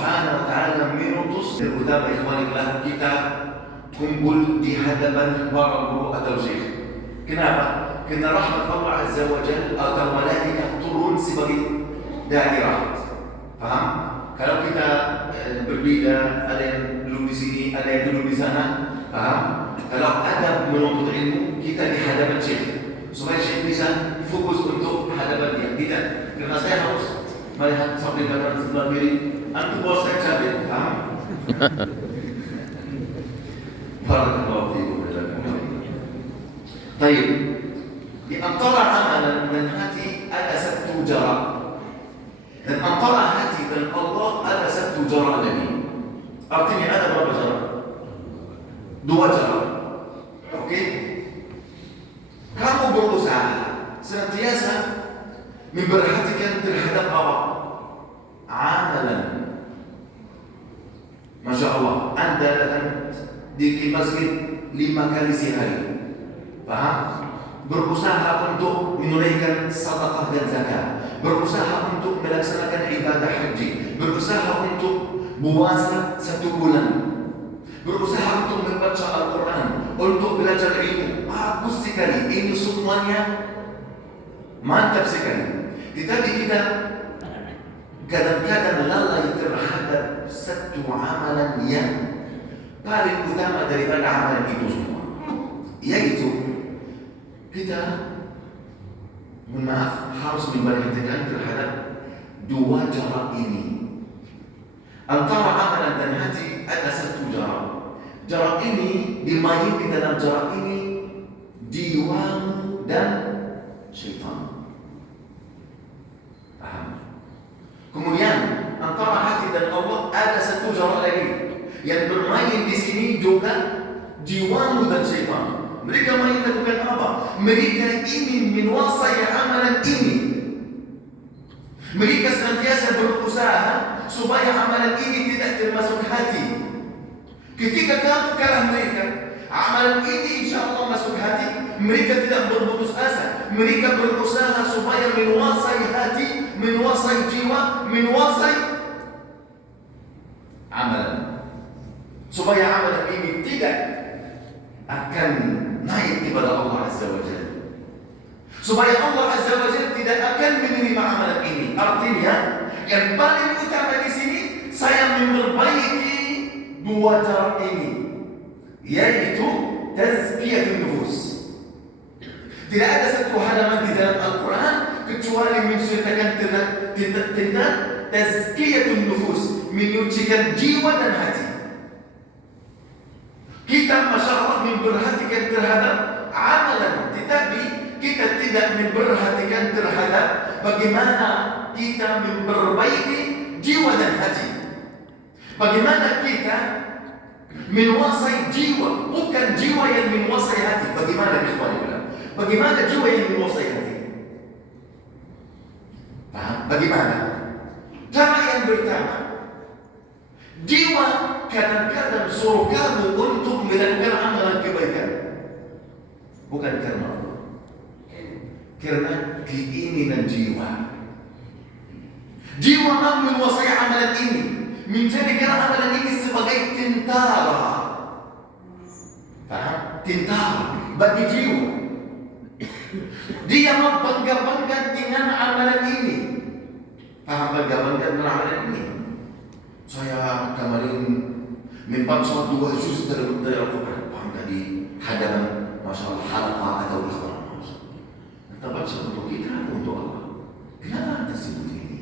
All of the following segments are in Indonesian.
Subhanahu wa Ta'ala menutus terutama ikhwan kita kumpul di hadapan para guru atau syekh. Kenapa? Karena rahmat Allah Azza wa Jalla atau malaikat turun sebagai daerah. Paham? Kalau kita berbeda, ada yang duduk di sini, ada yang duduk di sana. Paham? Kalau ada menuntut ilmu, kita di hadapan syekh supaya syekh bisa fokus untuk hadapan dia. Tidak, karena saya harus melihat sampai kanan sebelah kiri. Antum bos saya cabut, paham? Barakallahu fiikum. Baik. Di antara amalan dan hati ada satu jarak. Dan antara hati dan Allah ada satu jarak lagi. Artinya ada berapa jarak? 2 jarak. Oke? Kamu berusaha senantiasa memperhatikan terhadap apa? Amalan. Masya Allah, Anda datang di masjid 5 kali sehari. Paham? Berusaha untuk menunaikan sedekah dan zakat, berusaha untuk melaksanakan ibadah haji, berusaha untuk puasa 1 bulan, berusaha untuk membaca Al-Quran, untuk belajar ilmu. Bagus sekali, ini semuanya mantap sekali. Tetapi kita kadang-kadang lalai terhadap satu amalan yang paling utama daripada amalan itu semua, yaitu kita harus memperhatikan terhadap 2 jarak ini. Antara amalan dan hati ada satu jarak. Jarak ini dimain di dalam jarak ini jiwamu dan syaitan. Paham? Kemudian antara hati dan Allah ada satu jarak lagi yang bermain di sini juga jiwamu dan syaitan. Mereka main lakukan apa? Mereka ingin menguasai amalan ini. Mereka senantiasa berusaha supaya amalan ini tidak termasuk hati. Ketika kamu kalah mereka, amalan ini insya Allah masuk hati. Mereka tidak berputus asa. Mereka berusaha supaya menguasai hati, menguasai jiwa, menguasai amalan. Supaya amalan ini tidak akan naik kepada Allah Azza wa Jalla. Supaya Allah Azza wa Jalla tidak akan menerima amalan ini. Artinya, yang paling utama di sini saya memperbaiki 2 jarak ini, yaitu tazkiyatun nufus. Tidak ada satu halaman di dalam Al-Quran kecuali menceritakan tentang tazkiyatun nufus, menyucikan jiwa dan hati. Kita Masya Allah memperhatikan terhadap amalan, tetapi kita tidak memperhatikan terhadap bagaimana kita memperbaiki jiwa dan hati. Bagaimana kita menguasai jiwa, bukan jiwa yang menguasai hati. Bagaimana ikhwan? Bagaimana jiwa yang menguasai hati? Paham? Bagaimana? Cara yang pertama, jiwa kadang-kadang suruh kamu untuk melakukan amalan kebaikan, bukan karena Allah, karena keinginan jiwa. Jiwa mau menguasai amalan ini, menjadikan amalan ini sebagai tentara. Paham? Tentara bagi jiwa. Dia mau bangga-bangga dengan amalan ini. Paham? Bangga-bangga dengan amalan ini. Saya kemarin membaca 2 juz dari Al-Quran. Paham? Di hadapan Masya Allah halaqah atau ikhwan. Kita baca untuk kita atau untuk Allah. Kenapa anda sebut ini?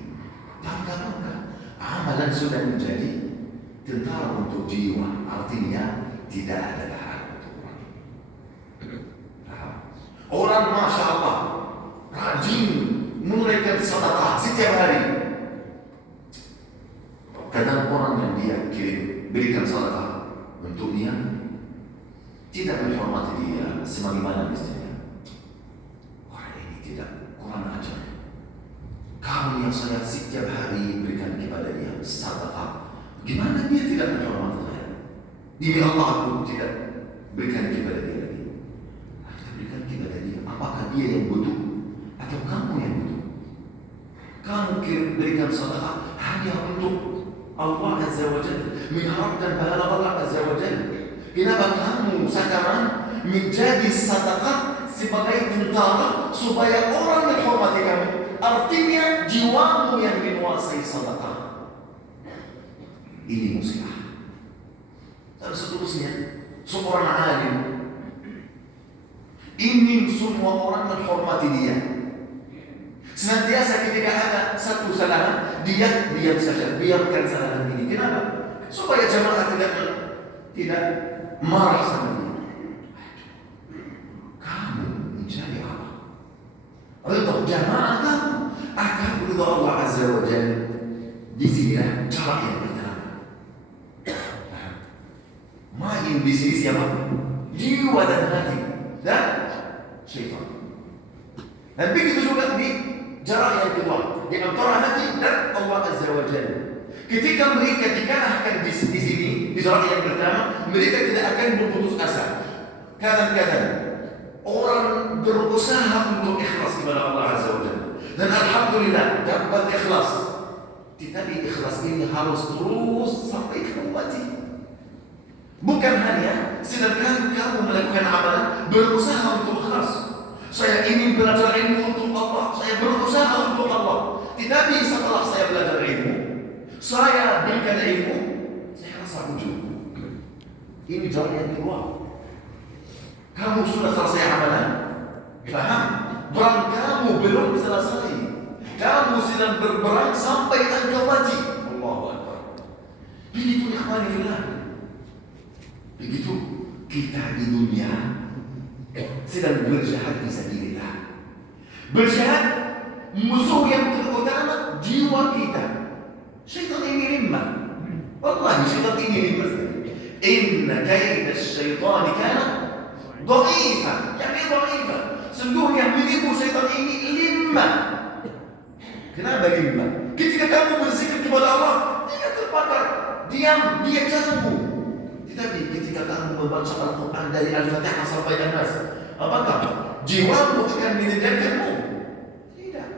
Bangga-bangga. Amalan sudah menjadi tentara untuk jiwa. Artinya tidak ada pahala untuk orang. Orang Masya Allah rajin menunaikan sedekah setiap hari. Kadang orang yang dia berikan sedekah untuk dia tidak menghormati dia sebagaimana mestinya. Orang ini tidak kurang ajar. Kamu yang saya setiap hari berikan kepada dia sedekah, gimana dia tidak menghormati saya? Demi Allah aku tidak berikan kepada dia lagi. Aku berikan kepada dia. Apakah dia yang butuh atau kamu yang butuh? Kamu berikan sedekah hanya untuk Allah Azza wa Jalla, mengharapkan pahala Allah Azza wa Jalla. Kenapa kamu sekarang menjadi sedekah sebagai tentara supaya orang menghormati kamu? Artinya jiwamu yang menguasai sedekah. Ini musibah. Dan seterusnya, seorang alim ingin semua orang menghormati dia. Senantiasa ketika ada satu kesalahan, dia diam saja, biarkan kesalahan ini. Kenapa? Supaya jamaah tidak marah sama dia. Kamu mencari apa? Ridha jamaah kamu akan ridha Allah Azza wa Jalla. Di sinilah cara yang pertama. Main di sini siapa? Jiwa dan hati dan syaitan. Dan begitu juga di jarak yang kedua, di antara hati dan Allah Azza wa Jalla. Ketika mereka dikalahkan di sini, di jarak yang pertama, mereka tidak akan berputus asa. Kadang-kadang orang berusaha untuk ikhlas kepada Allah Azza wa Jalla. Dan alhamdulillah dapat ikhlas. Tetapi ikhlas ini harus terus sampai kamu mati. Bukan hanya sedangkan kamu melakukan amalan berusaha untuk ikhlas. Saya ingin belajar ilmu untuk Allah, saya berusaha untuk Allah. Tetapi setelah saya belajar ilmu, saya berikan ilmu, saya rasa ujub. Ini jalan yang kedua. Kamu sudah selesai amalan, paham? Perang kamu belum selesai. Kamu sedang berperang sampai engkau mati. Allahu Akbar. Begitu ikhwani fillah. Begitu kita di dunia sedang berjihad fisabilillah. Berjihad musuh yang terutama jiwa kita. Syaitan ini lemah. Wallahi syaitan ini lemah. Inna kaida syaitan kana dha'ifa. Yani dha'ifa. Sungguhnya menipu syaitan ini lemah. Kenapa lemah? Ketika kamu berzikir kepada Allah, dia terbakar. Diam, dia jatuh. Tetapi ketika kamu membaca Al-Quran dari Al-Fatihah sampai An-Nas, apakah jiwamu akan meninggalkanmu? Tidak.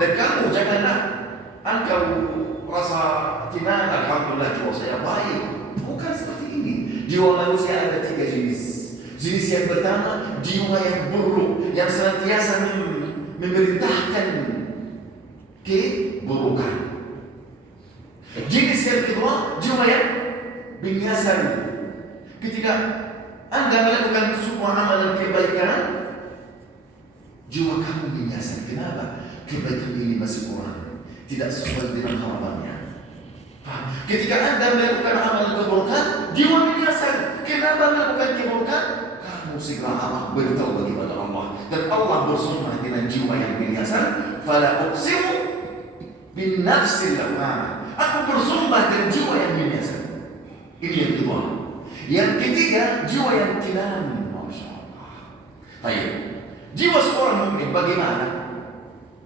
Dan kamu janganlah engkau rasa tenang, alhamdulillah jiwa saya baik. Bukan seperti ini. Jiwa manusia ada 3 jenis. Jenis yang pertama, jiwa yang buruk, yang senantiasa memerintahkan keburukan. Jenis yang kedua, jiwa yang binyasan. Ketika Anda melakukan sebuah amalan kebaikan, jiwa kamu binyasan. Kenapa? Kebaikan ini masih kurang, tidak sesuai dengan harapannya. Ketika Anda melakukan amalan keburukan, jiwa binyasan. Kenapa melakukan keburukan? Kamu segera bertaubat kepada Allah. Dan Allah bersumpah dengan jiwa yang binyasan, fala uqsimu bin nafsil lawwamah. Aku bersumpah dengan jiwa yang binyasan. Ini yang kedua. Yang ketiga, jiwa yang tenang. Masya Allah. Baik. Jiwa seorang mukmin bagaimana?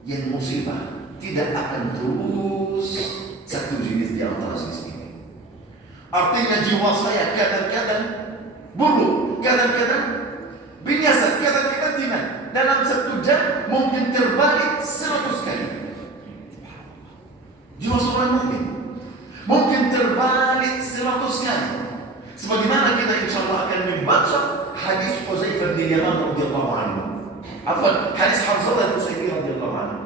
Yang musibah tidak akan terus satu jenis di antara jenis ini. Artinya jiwa saya kadang-kadang buruk, kadang-kadang binasa, kadang-kadang tenang. Dalam satu jam mungkin terbalik 100 kali. Jiwa seorang mukmin mungkin terbalik 100 kali. Sebagaimana kita insyaallah akan membaca hadis Hudzaifah bin Yaman radhiyallahu anhu. Hadis Hamzah bin Utsaimin radhiyallahu anhu.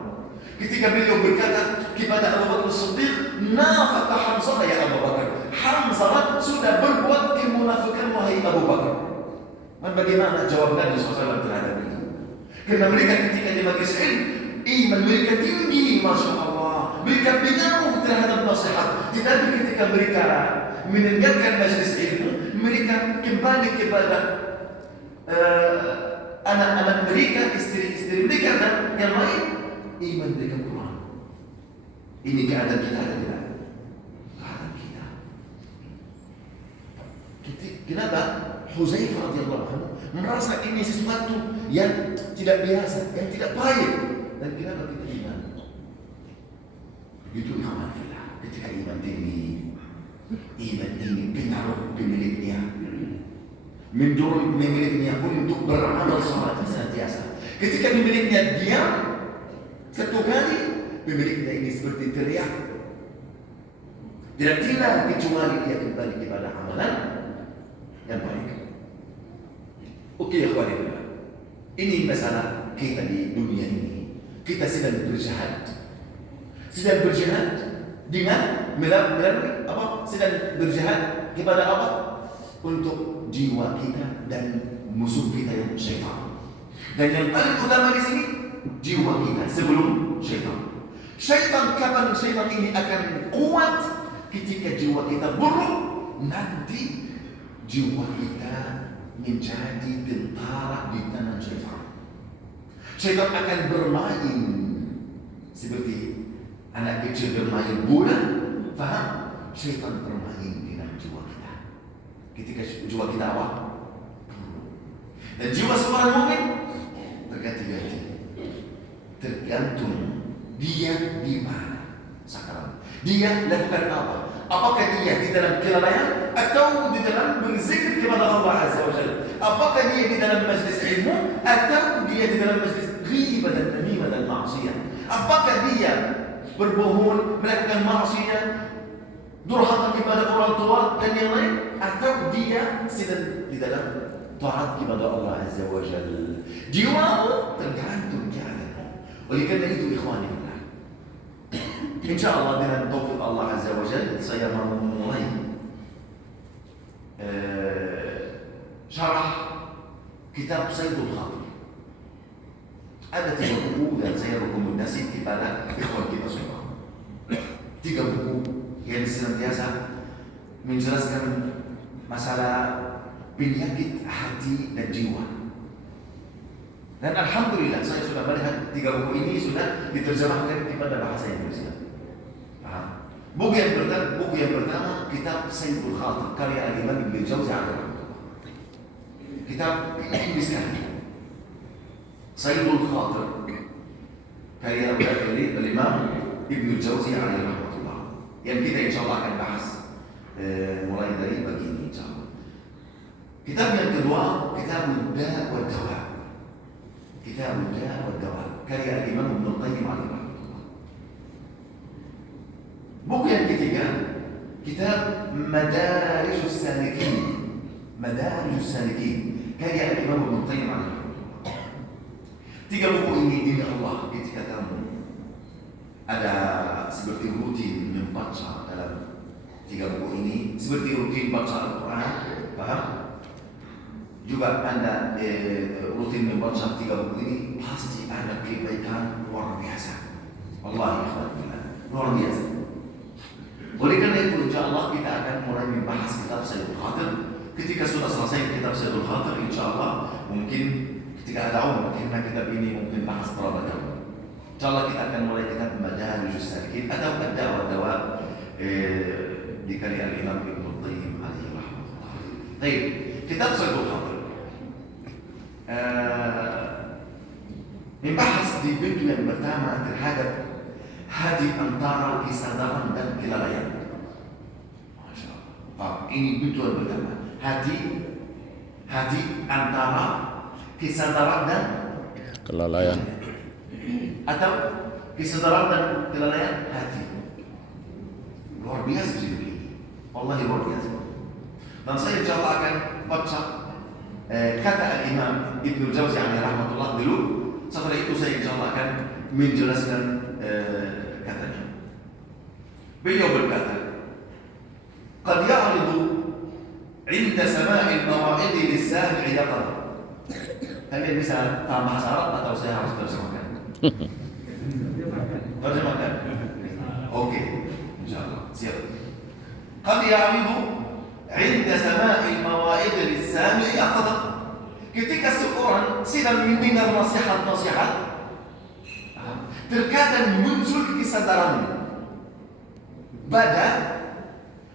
Ketika beliau berkata kepada Abu Bakar Siddiq, "Nafaka Hamzah ya Abu Bakar." Hamzah sudah berbuat kemunafikan wahai Abu Bakar. Dan bagaimana jawab Nabi SAW terhadap itu? Karena mereka ketika di majlis ilmu, iman mereka tinggi, masya Allah. Mereka pengaruh terhadap nasihat. Tetapi ketika mereka meninggalkan majlis ilmu, mereka kembali kepada anak-anak mereka, istri-istri mereka dan yang lain, iman mereka kurang. Ini keadaan kita ada tidak? Keadaan kita. Kenapa? Hudzaifah radhiyallahu anhu merasa ini sesuatu yang tidak biasa, yang tidak baik. Dan kenapa kita iman? Begitu iman fillah. Ketika iman tinggi, iman ini pengaruh pemiliknya, mendorong pemiliknya untuk beramal sholat senantiasa. Ketika pemiliknya diam, satu kali pemiliknya ini seperti teriak, Tidak tinggal kecuali dia kembali kepada amalan yang baik. Oke ya kawan, ini masalah kita di dunia ini. Kita sedang berjihad. Sedang berjihad dengan melalui apa? Sedang berjihad kepada apa? Untuk jiwa kita dan musuh kita yang syaitan. Dan yang paling utama di sini jiwa kita sebelum syaitan. Syaitan, kapan syaitan ini akan kuat? Ketika jiwa kita buruk, nanti jiwa kita menjadi tentara di tangan syaitan. Syaitan akan bermain seperti anak kecil bermain bola. Faham? Syaitan bermain dengan jiwa kita. Ketika jiwa kita awal, dan jiwa seorang mukmin terganti-ganti, tergantung dia di mana sekarang. Dia lakukan apa? Apakah dia di dalam kelalaian atau di dalam berzikir kepada Allah Azza wa Jalla? Apakah dia di dalam majlis ilmu atau dia di dalam majlis ghibah dan namimah dan maksiat? Apakah dia berbohong, melakukan maksiat, durhaka kepada orang tua dan yang lain, atau dia sedang di dalam taat kepada Allah Azza wa Jalla? Jiwa tergantung keadaanmu. Oleh kerana itu ikhwani, InsyaAllah dengan taufik Allah Azza wa Jalla saya mau memulai syarah kitab Sayyidul Khatir. Ada 3 buku yang saya rekomendasi kepada ikhwan kita semua. 3 buku yang senantiasa menjelaskan masalah penyakit hati dan jiwa. Dan alhamdulillah saya sudah melihat 3 buku ini sudah diterjemahkan kepada bahasa Indonesia. Buku yang pertama kitab Sayyidul Khatir karya Imam Ibnu Jauzi alaihi rahmatullah. Kitab Inggris Sayyidul Khatir karya Imam Ibnu Jauzi alaihi rahmatullah, yang kita insyaallah akan bahas mulai dari begini insyaallah. Kitab yang kedua Kitabud Da' wad Dawa. Kitabud Da' wad Dawa karya Imam Ibnu Qayyim alaihi rahmatullah. Buku yang ketiga kitab Madarijus Salikin. Madarijus Salikin karya Imam Ibnu Qayyim alaihi rahmatullah. 3 buku ini insyaallah ketika kamu ada seperti rutin membaca dalam 3 buku ini, seperti rutin baca Al-Quran, paham? Juga Anda rutin membaca 3 buku ini, pasti ada kebaikan luar biasa. Wallahi ikhwan, luar biasa. Oleh karena itu insyaAllah kita akan mulai membahas kitab Sayyidul Khatir. Ketika sudah selesai kitab Sayyidul Khatir, insyaAllah mungkin ketika ada umur karena kitab ini mungkin bahas berapa tahun. InsyaAllah kita akan mulai kitab Madarijus Salikin atau Da' wad Dawa di karya Imam Ibnu Qayyim alaihi rahmatullah. Baik, kitab Sayyidul Khatir membahas di pintu yang pertama terhadap hati antara kesadaran dan kelalaian. Masya Allah. Ini pintu yang pertama. Hati antara kesadaran dan kelalaian. Atau kesadaran dan kelalaian hati. Luar biasa ini. Wallahi luar biasa. Dan saya insyaAllah akan baca kata Imam Ibnu Jauzi alaihi rahmatullah dulu. Setelah itu saya insyaAllah akan menjelaskan katanya. Beliau berkata, "Qad ya'ridu 'inda sama'il mawa'idi lis-sami'i yaqra." Kalian bisa tambah bahasa Arab atau saya harus terjemahkan? Terjemahkan. Oke, insyaallah. Siap. Qad ya'ridu 'inda sama'il mawa'idi lis-sami'i yaqra. Ketika seorang sedang mendengar nasihat-nasihat, terkadang muncul kesadaran pada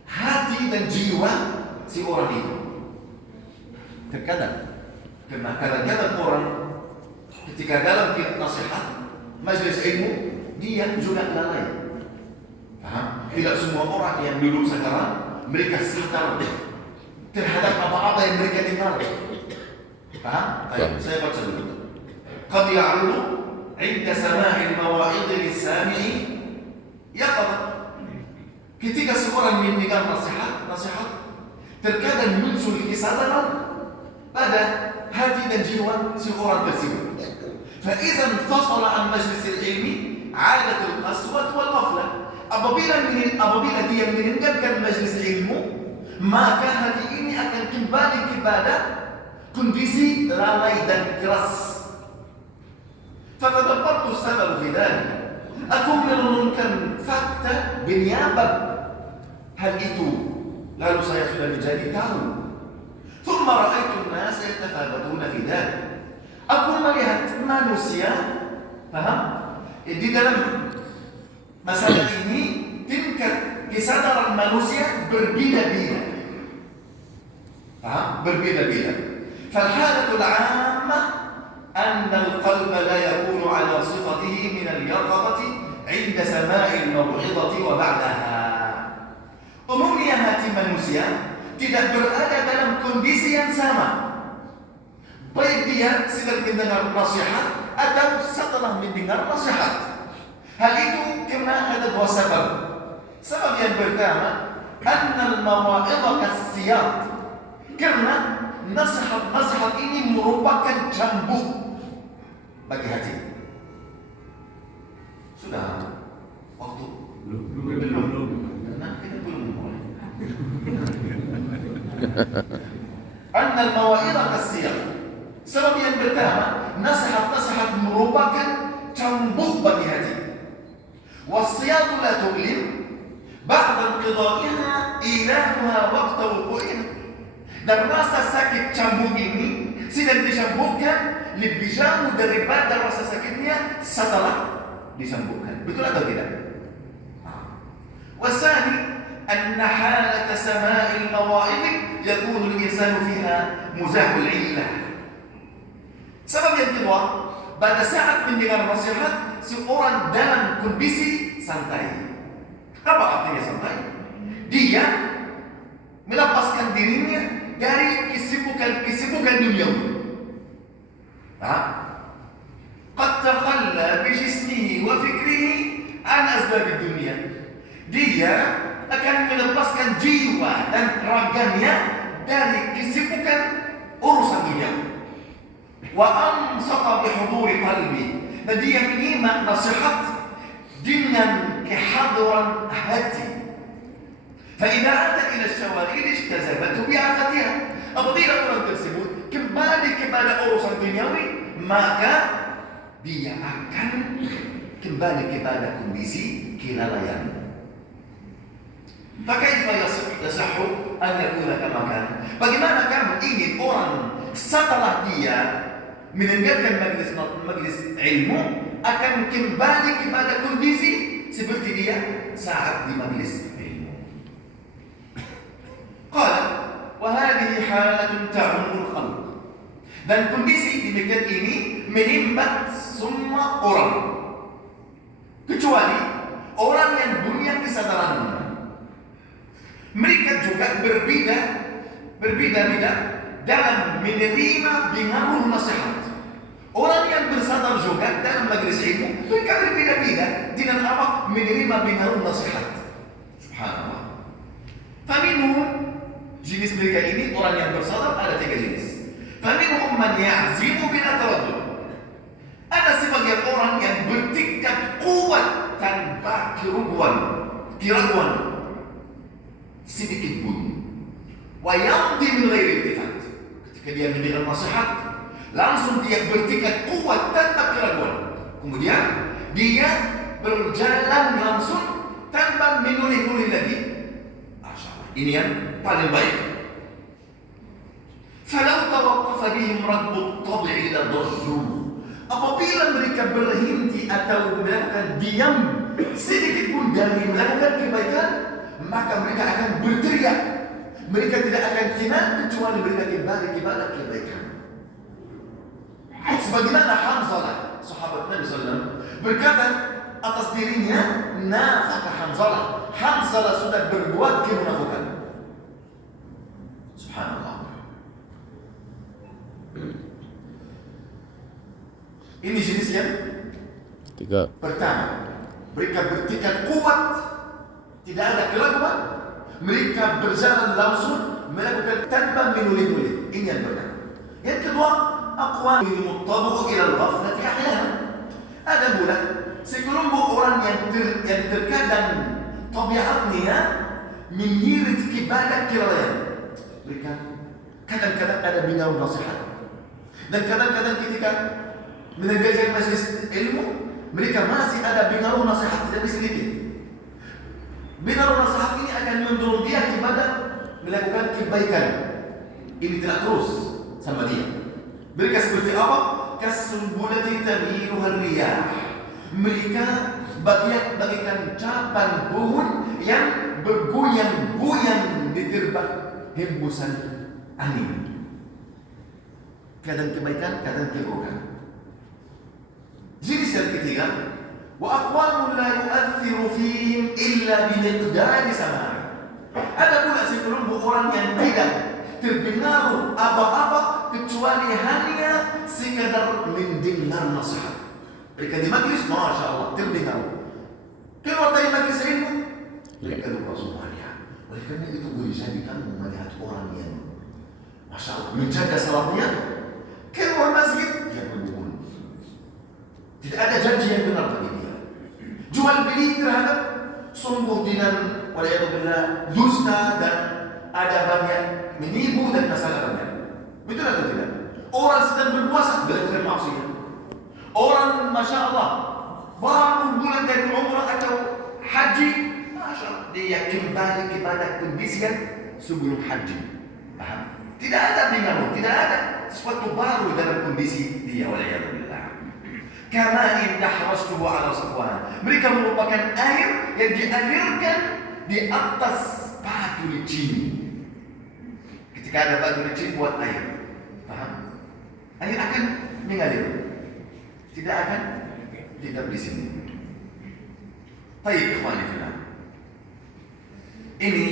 hati dan jiwa si orang itu. Terkadang, karena kadang-kadang orang ketika dalam nasihat, majlis ilmu, dia juga lalai. Paham? Tidak semua orang yang dulu sekarang mereka sadar terhadap apa-apa yang mereka dengar. Paham? Baik, saya baca dulu. Qad ya'ridu 'inda sama'il mawa'idh lis-sami'i yaqra. Ketika seorang orang mendengar nasihat, terkadang muncul kesadaran pada hati dan jiwa si orang tersebut. فإذا انفصل عن مجلس العلم عادت القسوة والغفلة. Apabila dia meninggalkan majlis ilmu, maka hati ini akan kembali kepada kondisi lalai dan keras. فتدبرت السبب في ذلك. Aku merenungkan fakta penyebab hal itu. Lalu saya sudah menjadi tahu. ثم رأيت الناس يتفاوتون في ذلك. Aku melihat manusia, paham? Di dalam masalah ini tingkat kesadaran manusia berbeda-beda. Paham? Berbeda-beda. فالحالة العامة أن القلب لا يكون على صفته من اليقظة عند سماع الموعظة وبعدها. Umumnya hati manusia tidak berada dalam kondisi yang sama, baik dia sedang mendengar nasihat atau setelah mendengar nasihat. Hal itu karena ada dua sebab. Sebab yang pertama, annal mawa'idha kasiyat. Karena nasihat-nasihat ini merupakan cambuk bagi hati. Sudah waktu? Belum. Nah, kita belum mulai. Annal mawa'idha kasiyat. Sebab yang pertama, nasihat-nasihat merupakan cambuk bagi hati. Wasiyatu la tu'lim ba'da inqidaiha ilahuha waqta wuqu'iha. Dan rasa sakit cambuk ini sedang disambungkan lebih jauh daripada rasa sakitnya setelah disambungkan. Betul atau tidak? Wasani anna halat sama'il mawa'idh yakunu al-insanu fiha muzahul illah. Sebab yang kedua, pada saat mendengar nasihat, seorang dalam kondisi santai. Apa artinya santai? Dia melepaskan dirinya dari kesibukan duniawi. Qad takhalla bi jismihi wa fikrihi an asbab dunia. Dia akan melepaskan jiwa dan raganya dari kesibukan urusan duniawi. Wa ansata bi huduri qalbi. Dan dia menyimak nasihat dengan kehadiran hati. فإذا عادت إلى الشواغل اجتذبته بعفتها. Apabila orang tersebut kembali kepada urusan duniawi, maka dia akan kembali kepada kondisi kelalaian. فكيف يصح أن يكون كما كان? Bagaimana kamu ingin orang setelah dia meninggalkan majlis ilmu akan kembali kepada kondisi seperti dia saat di majlis ilmu? Qala wa hadhihi halatun ta'ummul khalq. Dan kondisi demikian ini menimpa semua orang, kecuali orang yang punya kesadaran. Mereka juga berbeda-beda dalam menerima pengaruh nasihat. Orang yang bersadar juga dalam majlis ilmu, mereka berbeda-beda dengan apa menerima pengaruh nasihat. Subhanallah. Faminhum, jenis mereka ini orang yang bersadar ada 3 jenis. Faminhum man ya'zimu bila taraddud. Ada sebagian orang yang bertekad kuat tanpa keraguan sedikit pun. Wa yamdi min ghairi iltifat. Ketika dia mendengar nasihat, langsung dia bertekad kuat tanpa keraguan. Kemudian dia berjalan langsung tanpa menoleh-noleh lagi. Ini yang paling baik. Falau tawaqqafa bihim raddu at-tab'i ila ad-dajjal. Apabila mereka berhenti atau melakukan diam sedikit pun dari melakukan kebaikan, maka mereka akan berteriak. Mereka tidak akan tenang kecuali mereka kembali kepada kebaikan. Sebagaimana Hanzalah, sahabat Nabi SAW, berkata atas dirinya, nafaka Hanzalah. Hanzalah sudah berbuat kemunafikan. Subhanallah. Ini jenis yang 3. Pertama, mereka bertekad kuat, tidak ada keraguan. mereka berjalan langsung melakukan tanpa menulis-nulis. Ini yang pertama. Yang kedua, aqwam muttabu ila al-ghaflati ahyana. Ada pula sekelompok orang yang terkadang tabiatnya menyirit kepada kelalaian. Mereka kadang-kadang ada bingung nasihat. Dan kadang-kadang ketika mendengarkan majlis ilmu, mereka masih ada bingung nasihat tidak sedikit. Bingung nasihat ini akan mendorong dia kepada melakukan kebaikan. Ini tidak terus sama dia. Mereka seperti apa? Kasumbulati tamiluha riyah. Mereka bagikan capan pohon yang bergoyang-goyang diterpa hembusan angin. Kadang kebaikan, kadang keburukan. Jenis yang ketiga, wa aqwamun la yu'athiru fihim illa bimiqdari samai. Ada pula sekelompok orang yang tidak terpengaruh apa-apa kecuali hanya sekadar mendengar nasihat. Mereka di majlis, Masya Allah, terpengaruh. Keluar dari majlis ilmu, mereka lupa semuanya. Oleh karena itu boleh jadikan melihat orang yang Masya Allah menjaga salahnya. Keluar masjid, dia berbual. Tidak ada janji yang benar bagi dia. Jual beli terhadap sungguh dinan, waliyadzubillah, dusta dan ada banyak menipu dan masalah banyak. Betul atau tidak? Orang sedang berpuasa belajar maksiat. Orang Masya Allah baru bulan dari umrah atau haji, Masya Allah, dia kembali kepada kondisi sebelum haji. Paham? Tidak ada bingung, tidak ada sesuatu baru dalam kondisi dia, waliyadzubillah. Karena indahrastuhu ala safwan. Mereka merupakan air yang dialirkan di atas batu licin. Ketika ada batu licin buat air, paham? Air akan mengalir, tidak akan tetap di sini. Baik, ikhwani fillah. Ini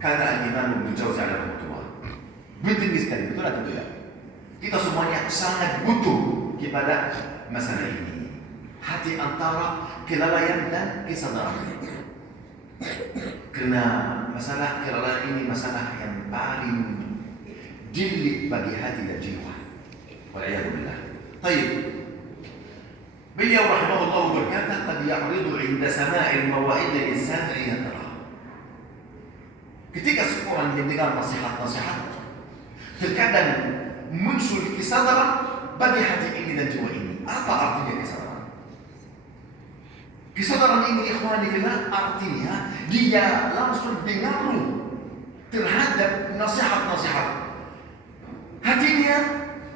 kata Imam Ibnu Jauzi rahimahullah. Penting sekali, betul atau tidak? Kita semuanya sangat butuh kepada masalah ini. Hati antara kelalaian dan kesadaran. Karena masalah kelalaian ini masalah yang paling jeli bagi hati dan jiwa. Waliyadzubillah. Baik. Beliau rahimahullah berkata, "Qad ya'ridu 'inda sama'il mawa'id al-insani yatara." Ketika seorang mendengar nasihat-nasihat, terkadang muncul kesadaran bagi hati ini dan jiwa ini. Apa artinya kesadaran? Kesadaran ini, ikhwani fillah, artinya dia langsung pengaruh terhadap nasihat-nasihat. Hatinya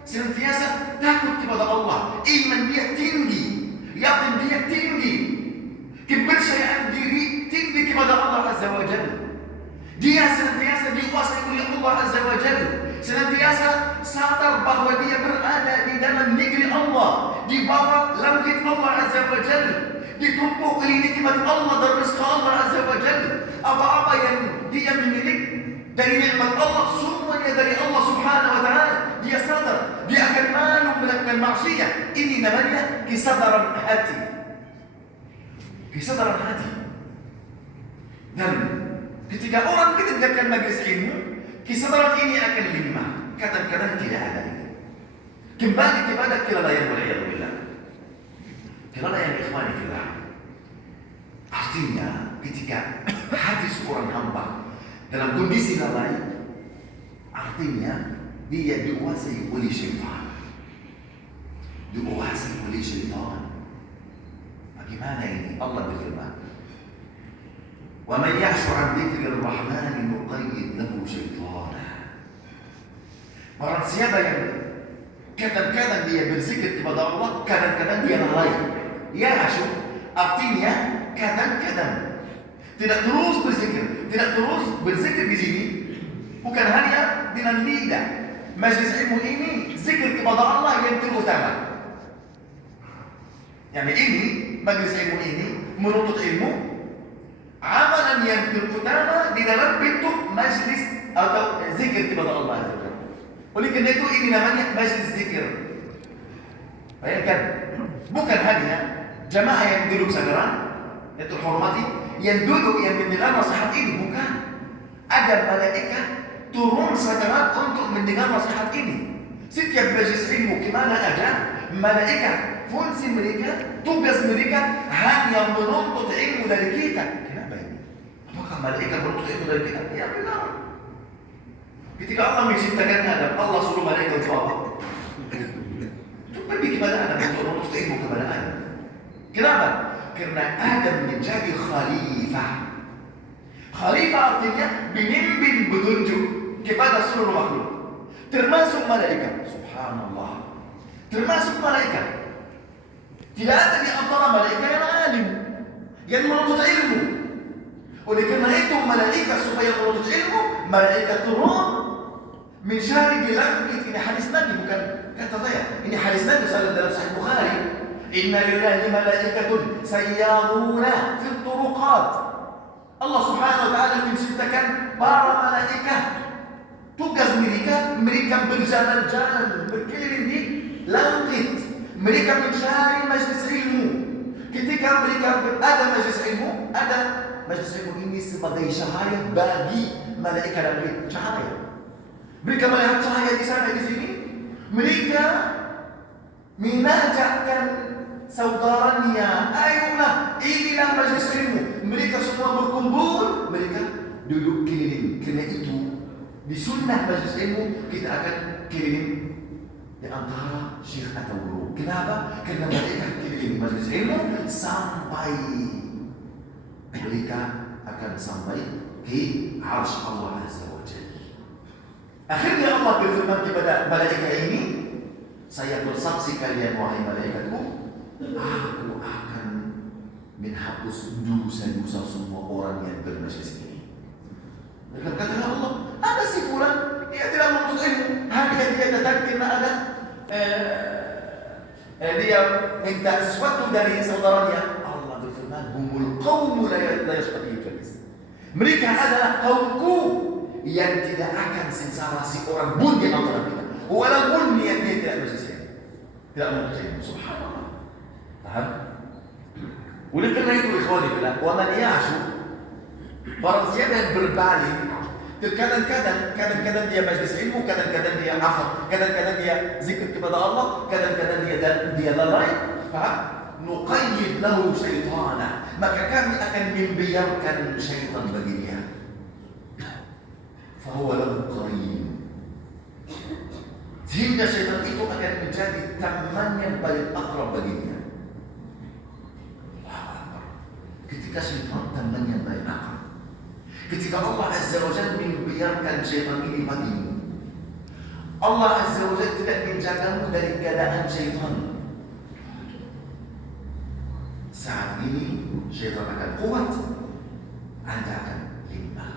senantiasa takut kepada Allah, iman dia tinggi, yakin dia tinggi, kepercayaan diri tinggi kepada Allah Azza wa Jalla. Dia senantiasa dikuasai oleh Allah Azza wa Jalla, senantiasa sadar bahwa dia berada di dalam negeri Allah, di bawah langit Allah Azza wa Jalla, ditumpuk oleh nikmat Allah dan rezeki Allah Azza wa Jalla. Apa-apa yang dia memiliki dari nikmat Allah, semuanya dari Allah Subhanahu wa Ta'ala. Dia sadar, dia akan malu melakukan maksiat. Ini namanya kesadaran hati. Kesadaran hati. Dan ketika orang mendengarkan majlis ilmu, kesadaran ini akan lemah. Kadang-kadang tidak ada ini. Kembali kepada kelalaian, waliyadzubillah. Kelalaian, ikhwani fillah. Artinya ketika hati seorang hamba dalam kondisi lalai, artinya dia dikuasai oleh syaitan. Dikuasai oleh syaitan. Bagaimana ini? Allah berfirman, وَمَنْ يَعْشُ عَنْ ذِكْرِ الرَّحْمَنِ نُقَيِّضْ لَهُ شَيْطَانًا. Barang siapa yang kadang-kadang dia berzikir kepada Allah, kadang-kadang dia lalai. Ya'shu artinya kadang-kadang, tidak terus berzikir, tidak terus berzikir di sini. Bukan hanya dengan lidah. Majlis ilmu ini zikir kepada Allah yang terutama. Yang ini majlis ilmu ini menuntut ilmu, amalan yang terutama di dalam bentuk majlis atau zikir kepada Allah Azza wa Jalla. Oleh karena itu ini namanya majlis zikir. Bayangkan, bukan hanya jamaah yang duduk saudara yang terhormati, yang duduk yang mendengar nasihat ini, bukan. ada malaikat turun sekarang untuk mendengar nasihat ini. Setiap majelis ilmu kemana ada malaikat, fungsi mereka, tugas mereka hanya menuntut ilmu dari kita. Kenapa ini? Apakah malaikat menuntut ilmu dari kita? Ya benar. Ketika Allah menciptakan Adam, Allah suruh malaikat untuk apa? Pergi kepada Adam untuk menuntut ilmu kepada Adam. Kenapa? Karena Adam menjadi khalifah. Khalifah artinya pemimpin petunjuk kepada seluruh makhluk, termasuk malaikat. Subhanallah, termasuk malaikat. Tidak ada di antara malaikat yang alim, yang menuntut ilmu. Oleh karena itu malaikat supaya menuntut ilmu, malaikat turun mencari di langit. Ini hadis Nabi, bukan kata saya. Ini hadis Nabi dalam Sahih Bukhari. Inna lillahi malaikatun sayyaruna fil turuqat. Allah Subhanahu wa taala menciptakan para malaikat. Tugas mereka berjalan-jalan, berkeliling di langit. Mereka mencari majelis ilmu. Ketika mereka berada majelis ilmu, ada majelis ilmu ini sebagai cahaya bagi malaikat langit. Cahaya. Mereka melihat cahaya di sana di sini. Mereka mengajakkan saudaranya, ayolah, inilah majelis ilmu. Mereka semua berkumpul, mereka duduk keliling. Karena itu di sunnah majelis ilmu kita akan keliling di antara syekh atau guru. Kenapa? Karena mereka keliling majelis ilmu sampai mereka akan sampai ke arsy Allah Azza wa Jalla. Akhirnya Allah berfirman kepada malaikat ini, saya bersaksi kalian wahai malaikatku, aku akan menghapus dosa-dosa semua orang yang bermajelis ini. Mereka berkata, ya Allah, ada si fulan, dia tidak menuntut ilmu, hanya dia datang karena ada dia minta sesuatu dari saudaranya. Allah berfirman, humul qawmu la yashqi iblis. Mereka adalah kaumku yang tidak akan sengsara si orang pun di antara kita, walaupun dia tidak bersih, tidak menuntut ilmu. Subhanallah. Paham? Oleh karena itu ikhwani fillah, wa man ya'shu, barang siapa yang berbalik, kadang-kadang dia majlis ilmu, kadang-kadang dia afar, kadang-kadang dia zikir kepada Allah, kadang-kadang dia lalai. Faham? Nuqayyid lahu syaitana, maka kami akan membiarkan syaitan bagi dia. Fahuwa lahu qarin, sehingga syaitan itu akan menjadi teman yang paling akrab baginya. Ketika syaitan teman yang paling akrab, ketika Allah Azza wa Jalla membiarkan syaitan ini bagimu, Allah Azza wa Jalla tidak menjagamu dari keadaan syaitan. Saat ini syaitan akan kuat, Anda akan lemah.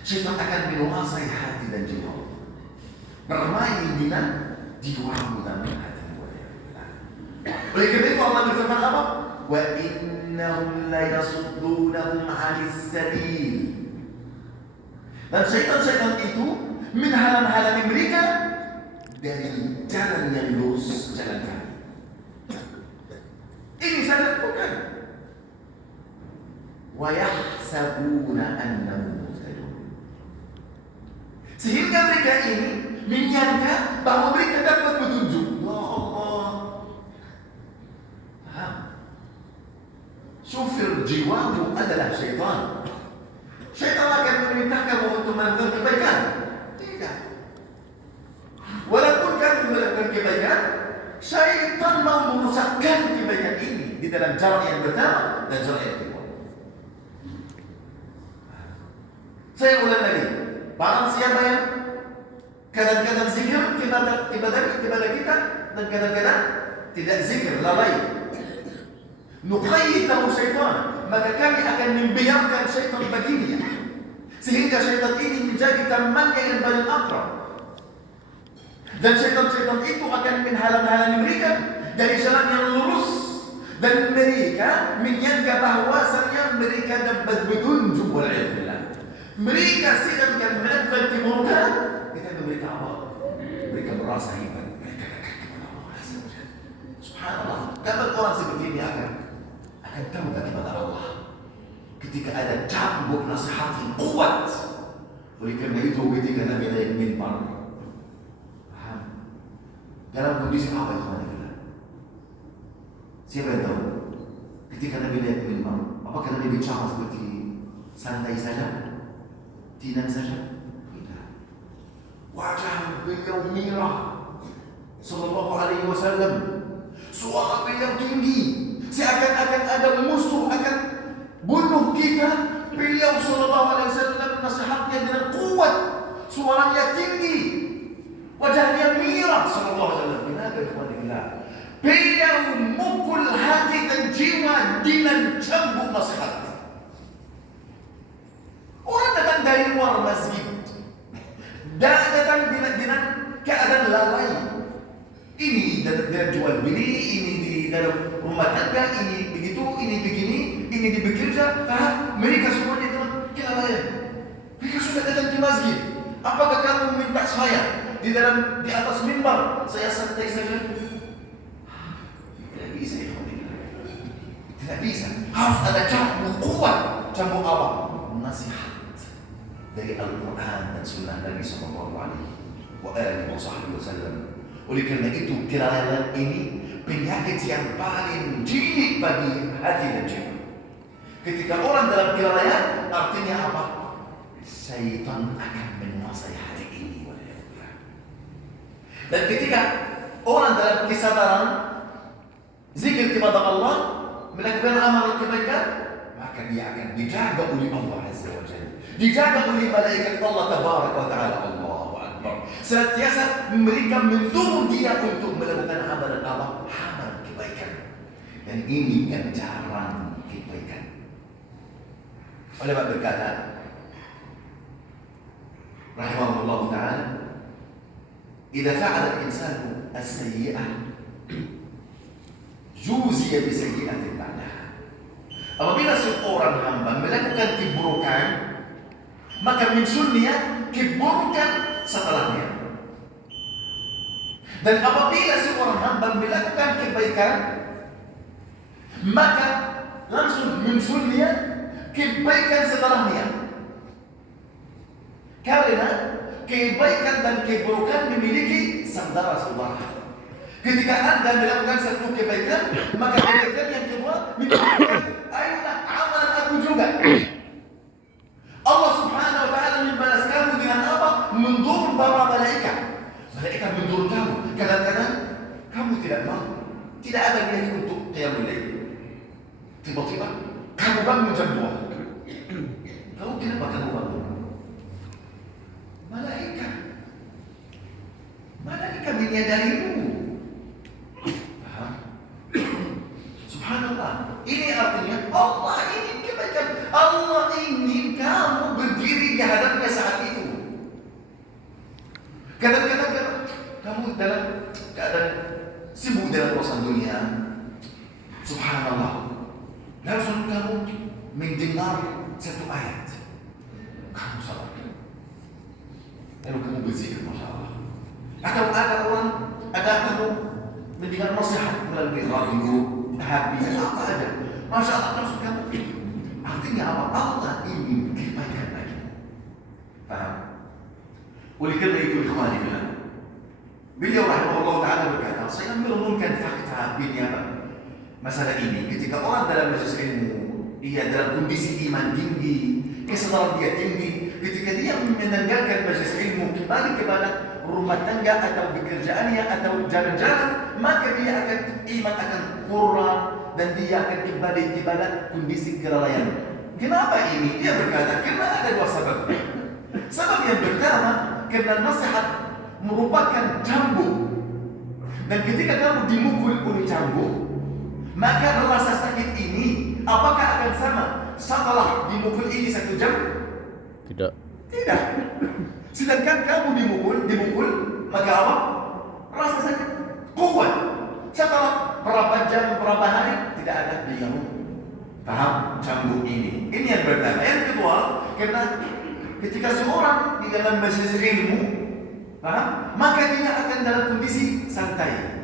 Syaitan akan menguasai hati dan jiwa, bermain dengan jiwamu dan hatimu. Oleh karena itu Allah berfirman apa? Wa innahum la yasuddunahum 'anis sabil. Dan syaitan-syaitan itu menghalang-halangi mereka dari jalan yang lurus, jalan kami. Ini sangat bukan. Wa yahsabuna annahum muhtadun. Sehingga mereka ini menyangka bahwa mereka dapat petunjuk. Ya Allah. Paham? Sufir jiwamu adalah syaitan. Syaitan akan memerintahkanmu untuk melakukan kebaikan. Tidak. Walaupun kamu melakukan kebaikan, syaitan mau merusakkan kebaikan ini di dalam jalan yang pertama dan jalan yang kedua. Saya ulang lagi. Barang siapa yang kadang-kadang zikir kepada kita dan kadang-kadang tidak zikir, lalai, nuqayyid lahu syaitan, maka kami akan membiarkan syaitan baginya, sehingga syaitan ini menjadi temannya yang paling akrab. Dan syaitan-syaitan itu akan menghalang-halangi mereka dari jalan yang lurus, dan mereka menyangka bahwasanya mereka dapat petunjuk. Wal'illah, mereka sedangkan melakukan keburukan, kita mereka apa? Mereka merasa hebat, mereka dekat kepada Allah. Subhanallah. Kapan orang seperti ini akan taubat kepada Allah? Ketika ada cambuk nasihat yang kuat Oleh karena itu ketika Nabi naik mimbar, dalam kondisi apa itu Nabi? Siapa yang tahu? Ketika Nabi naik mimbar, apakah Nabi bicara seperti santai saja? Tenang saja? Tidak. Wajah beliau merah Sallallahu Alaihi Wasallam, suara beliau tinggi, seakan-akan ada musuh akan bunuh kita. Beliau Sallallahu Alaihi Wasallam nasihatnya dengan kuat, suaranya tinggi, wajahnya merah Sallallahu Alaihi Wasallam. Kenapa kepada beliau mukul hati dan jiwa dengan cambuk nasihat. Orang datang dari luar masjid, datang dengan keadaan lalai. Ini dalam jual beli, ini di dalam rumah tangga, ini begitu, ini begini, ini di bekerja. Mereka semuanya dalam kelalaian. Mereka sudah datang di masjid. Apakah kamu minta saya di atas mimbar saya santai saja? Tidak bisa, tidak bisa. Harus ada cambuk kuat. Cambuk apa? Nasihat dari Al-Quran dan Sunnah Nabi Sallallahu Alaihi Wasallam. Oleh karena itu, kelalaian ini penyakit yang paling jijik bagi hati dan jiwa. Ketika orang dalam kelalaian, artinya apa? Syaitan akan menguasai hati ini. Dan ketika orang dalam kesadaran zikir kepada Allah, melakukan amalan kebaikan, maka dia akan dijaga oleh Allah Azza wa Jalla, dijaga oleh malaikat Allah Tabaraka wa Ta'ala. Allahu Akbar. Senantiasa mereka mendorong dia untuk melakukan amalan Allah, amalan kebaikan. Dan ini ganjaran kebaikan. Ulama berkata, rahimahullah ta'ala, idza fa'ala al-insanu as-sayyi'ah juziya bi sayyi'atin ba'daha. Apabila seorang hamba melakukan keburukan, maka mensunnya keburukan setelahnya. Dan apabila seorang hamba melakukan kebaikan, maka langsung mensunnya kebaikan setelahnya. Karena kebaikan dan keburukan memiliki saudara-saudara. Ketika Anda melakukan satu kebaikan, maka kebaikan yang kedua memiliki ayolah amalan aku juga. Allah Subhanahu wa Ta'ala membalas kamu dengan apa? Mendorong para malaikat. Malaikat mendorong kamu. Kadang-kadang kamu tidak mau, tidak ada niat untuk qiyamul lail. Tiba-tiba kamu bangun jam 2. Kamu kenapa kamu bangun? Malaikat menyadarimu. Subhanallah. Ini artinya Allah ingin kebaikan. Allah ingin kamu berdiri di hadapnya saat itu. Kadang-kadang kamu dalam keadaan sibuk dalam urusan dunia. Subhanallah. Langsung kamu mendengar satu ayat. Kamu salah. Lalu kamu berzikir, Masya Allah. Atau ada kamu mendengar nasihat melalui radio, HP, apa ada. Masya Allah, langsung kamu. Artinya apa? Allah ingin kebaikan lagi. Paham? Oleh karena itu, ikhwani fillah, beliau rahimahullah ta'ala berkata, saya merenungkan fakta masalah ini. Ketika orang dalam majelis ilmu, ia dalam kondisi iman tinggi, kesadaran dia tinggi, ketika dia mendengarkan majelis ilmu kembali kepada rumah tangga atau pekerjaannya atau jalan-jalan, maka dia akan iman akan kurang dan dia akan kembali kepada kondisi kelalaian. Kenapa ini? Dia berkata, karena ada dua sebab. Sebab yang pertama, karena nasihat merupakan cambuk. Dan ketika kamu dimukul oleh cambuk, maka rasa sakit ini apakah akan sama setelah dimukul ini 1 jam? Tidak. Tidak. Sedangkan kamu dimukul, maka apa? Rasa sakit kuat. Setelah berapa jam, berapa hari, tidak ada di kamu. Paham? Cambuk ini. Ini yang pertama. Yang kedua, karena ketika seorang di dalam majelis ilmu, paham? Maka dia akan dalam kondisi santai.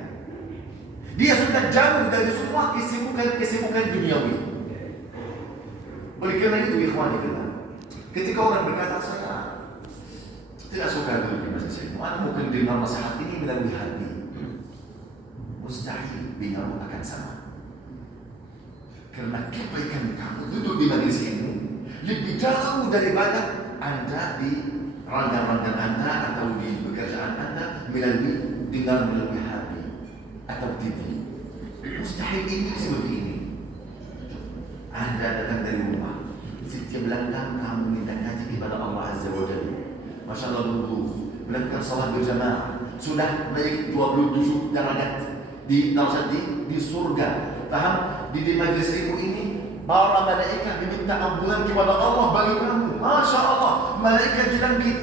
Dia sudah jauh dari semua kesibukan duniawi. Oleh karena itu, ikhwani fillah, ketika orang berkata, saya Tidak suka duduk di majelis ilmu. Anda mungkin dengar nasihat ini melalui hati. Mustahil dengamu akan sama. Karena kebaikan kamu duduk di majelis ilmu lebih jauh daripada Anda di rangga-rangga Anda atau di pekerjaan Anda dengar melalui hati atau TV. Mustahil ini seperti ini. Anda datang dari rumah, setiap langkah kamu minta ngaji kepada Allah Azza wa Jalla. Masya Allah dulu, melakukan salat berjamaah, sudah naik 27 derajat di surga. Paham? Di majelis ilmu ini, para malaikat diminta ampunan kepada Allah bagi kamu. Masya Allah, malaikat di langit,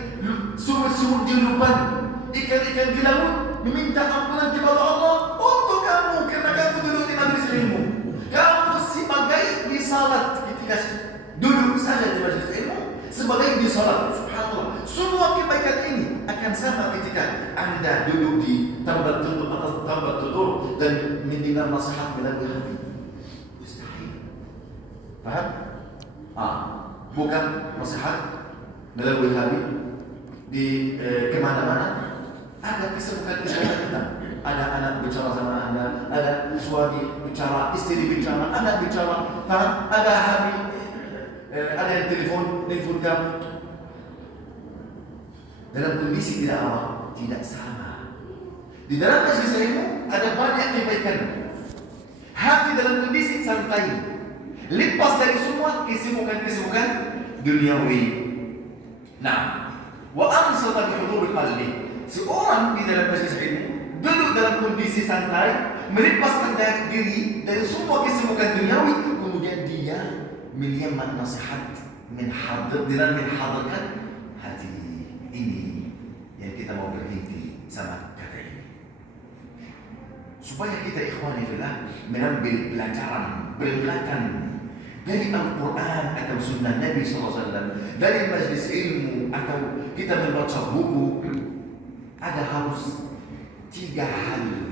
sumur-sumur di luban, ikan-ikan di laut diminta ampunan kepada Allah untuk kamu karena kamu duduk di majelis ilmu. Kamu sebagai di salat ketika duduk saja di majelis ilmu, sebagai di salat. Subhanallah. Semua kebaikan ini akan sama ketika Anda duduk di tempat duduk atas tempat tidur dan mendengar nasihat melalui hati. Mustahil. Faham? Bukan nasihat melalui hati di kemana-mana. Ada kesibukan-kesibukan kita. Ada anak bicara sama Anda, ada suami bicara, istri bicara, anak bicara, faham? Ada hati, ada yang telepon kamu. Dalam kondisi tidak awal, tidak sama. Di dalam majelis ilmu ada banyak kebaikan. Hati dalam kondisi santai, lepas dari semua kesibukan duniawi. Nah, wa ansata bi huduri qalbi. Seorang di dalam majelis ilmu duduk dalam kondisi santai, melepaskan diri dari semua kesibukan duniawi, kemudian dia menyimak nasihat, menghadirkan hati. Ini yang kita mau berhenti sama kata ini. Supaya kita ikhwani fillah mengambil pelajaran berkaitan dari Al-Quran atau Sunnah Nabi SAW, dari majlis ilmu atau kita membaca buku, ada harus 3 hal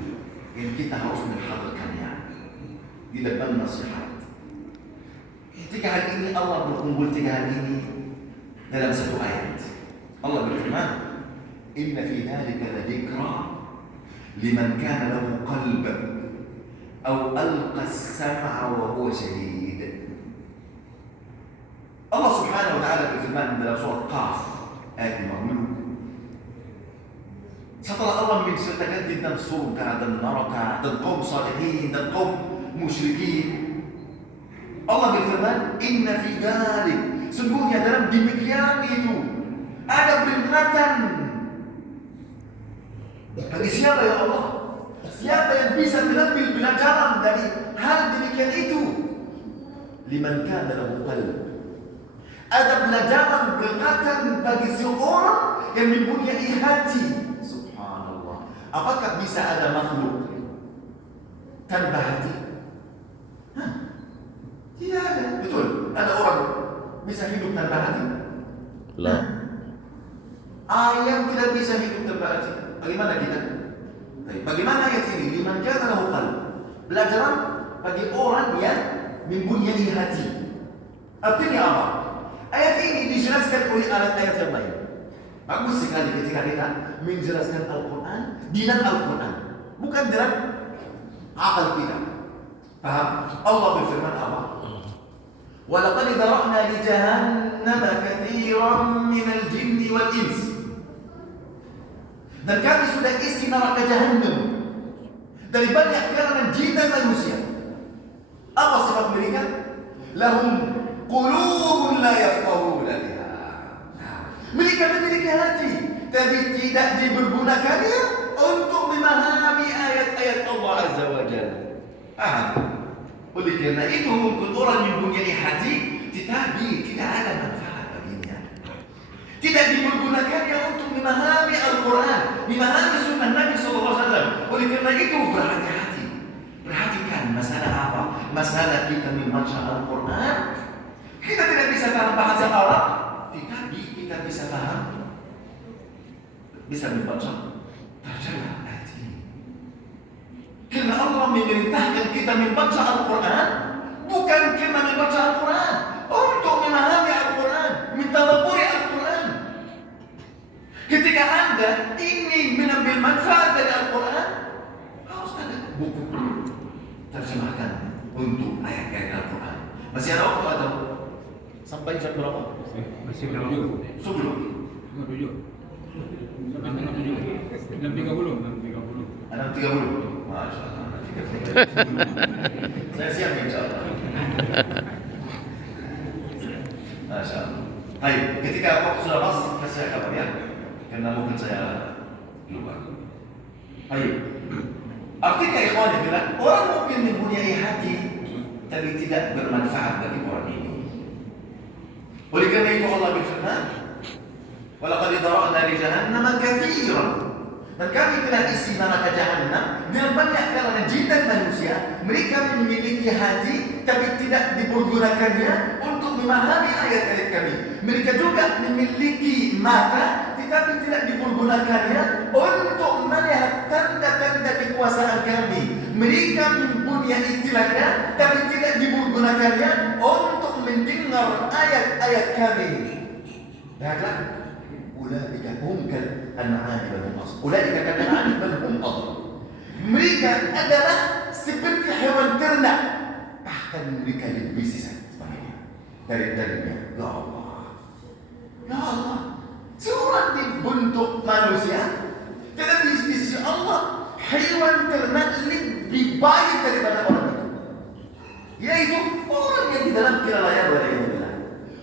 yang kita harus menghadirkannya di depan nasihat. 3 hal ini Allah berkumpul 3 hal ini dalam satu ayat. Allah berfirman, "Inna fi dzalika ladzikra liman kana lahu qalb aw alqa as-sam'a wa huwa shahid." Allah Subhanahu wa taala berfirman dalam surat Qaf ayat 50. Setelah Allah menceritakan tentang surga dan neraka dan kaum salihin dan kaum musyrikin, Allah berfirman, "Inna fi dzalik," sungguhnya dalam demikian itu ada peringatan bagi siapa ya Allah? Siapa yang bisa mengambil pelajaran dari hal demikian itu? Liman kana lahu qalb. Ada pelajaran peringatan bagi seorang yang mempunyai hati. Subhanallah. Apakah bisa ada makhluk tanpa hati? Tidak ada. Betul. Ada orang bisa hidup tanpa hati? La. Ayam tidak bisa hidup tanpa hati. Bagaimana kita? Bagaimana ayat ini? Liman kana lahu qalb. Pelajaran bagi orang yang mempunyai hati. Artinya apa? Ayat ini dijelaskan oleh ayat-ayat yang lain. Bagus sekali ketika kita menjelaskan Al-Quran dengan Al-Quran, bukan dengan akal kita. Paham? Allah berfirman apa? وَلَقَدْ ذَرَأْنَا لِجَهَنَّمَ كَثِيرًا مِنَ الْجِنِّ وَالْإِنسِ. Dan kami sudah isi neraka Jahannam dari banyak kalangan jin dan manusia. Apa sebab mereka? Lahum qulubun la yafqahuna biha. Mereka memiliki hati, tapi tidak dipergunakannya untuk memahami ayat-ayat Allah Azza wa Jalla. Oleh karena itu, untuk orang yang mempunyai hati, tetapi tidak ada manfaat baginya. Tidak dipergunakannya untuk memahami Al-Quran, memahami Sunnah Nabi SAW. Oleh karena itu, berhati-hati. Perhatikan masalah apa? Masalah kita membaca Al-Quran. Kita tidak bisa paham bahasa Arab, tetapi kita bisa paham, bisa membaca terjemah ayat ini. Karena Allah memerintahkan kita membaca Al-Quran bukan karena membaca Al-Quran, untuk memahami Al-Quran, mentadabburi Al-Quran. Masih ada waktu atau sampai jam berapa? Masih berapa jam? Sebelum 7. Sampai tengah 7. 6.30. 6.30. Masya Allah. Saya siap insya Allah. Masya Allah. Baik, ketika waktu sudah pas, kasih saya kabar ya. Karena mungkin saya lupa. Baik. Artinya ikhwan bilang, orang mungkin mempunyai hati tapi tidak bermanfaat bagi orang ini. Oleh karena itu Allah berfirman, "Walaqad dara'na li jahannama katsiran." Dan kami telah isi neraka Jahannam dengan banyak kalangan jin dan manusia. Mereka memiliki hati tapi tidak dipergunakannya untuk memahami ayat-ayat kami. Mereka juga memiliki mata tetapi tidak dipergunakannya untuk melihat tanda-tanda kekuasaan kami. Mereka mempunyai telinga tapi tidak dipergunakannya untuk mendengar ayat-ayat kami. Lihatlah, ulaika hum kal-an'am bal hum adall. Ulaika kal-an'am bal hum adall. Mereka adalah seperti hewan ternak, bahkan mereka lebih sesat darinya. Ya Allah, ya Allah, seorang dibentuk manusia, tetapi di sisi Allah hewan ternak lebih baik daripada orang itu, yaitu orang yang di dalam kelalaian waliyadillah,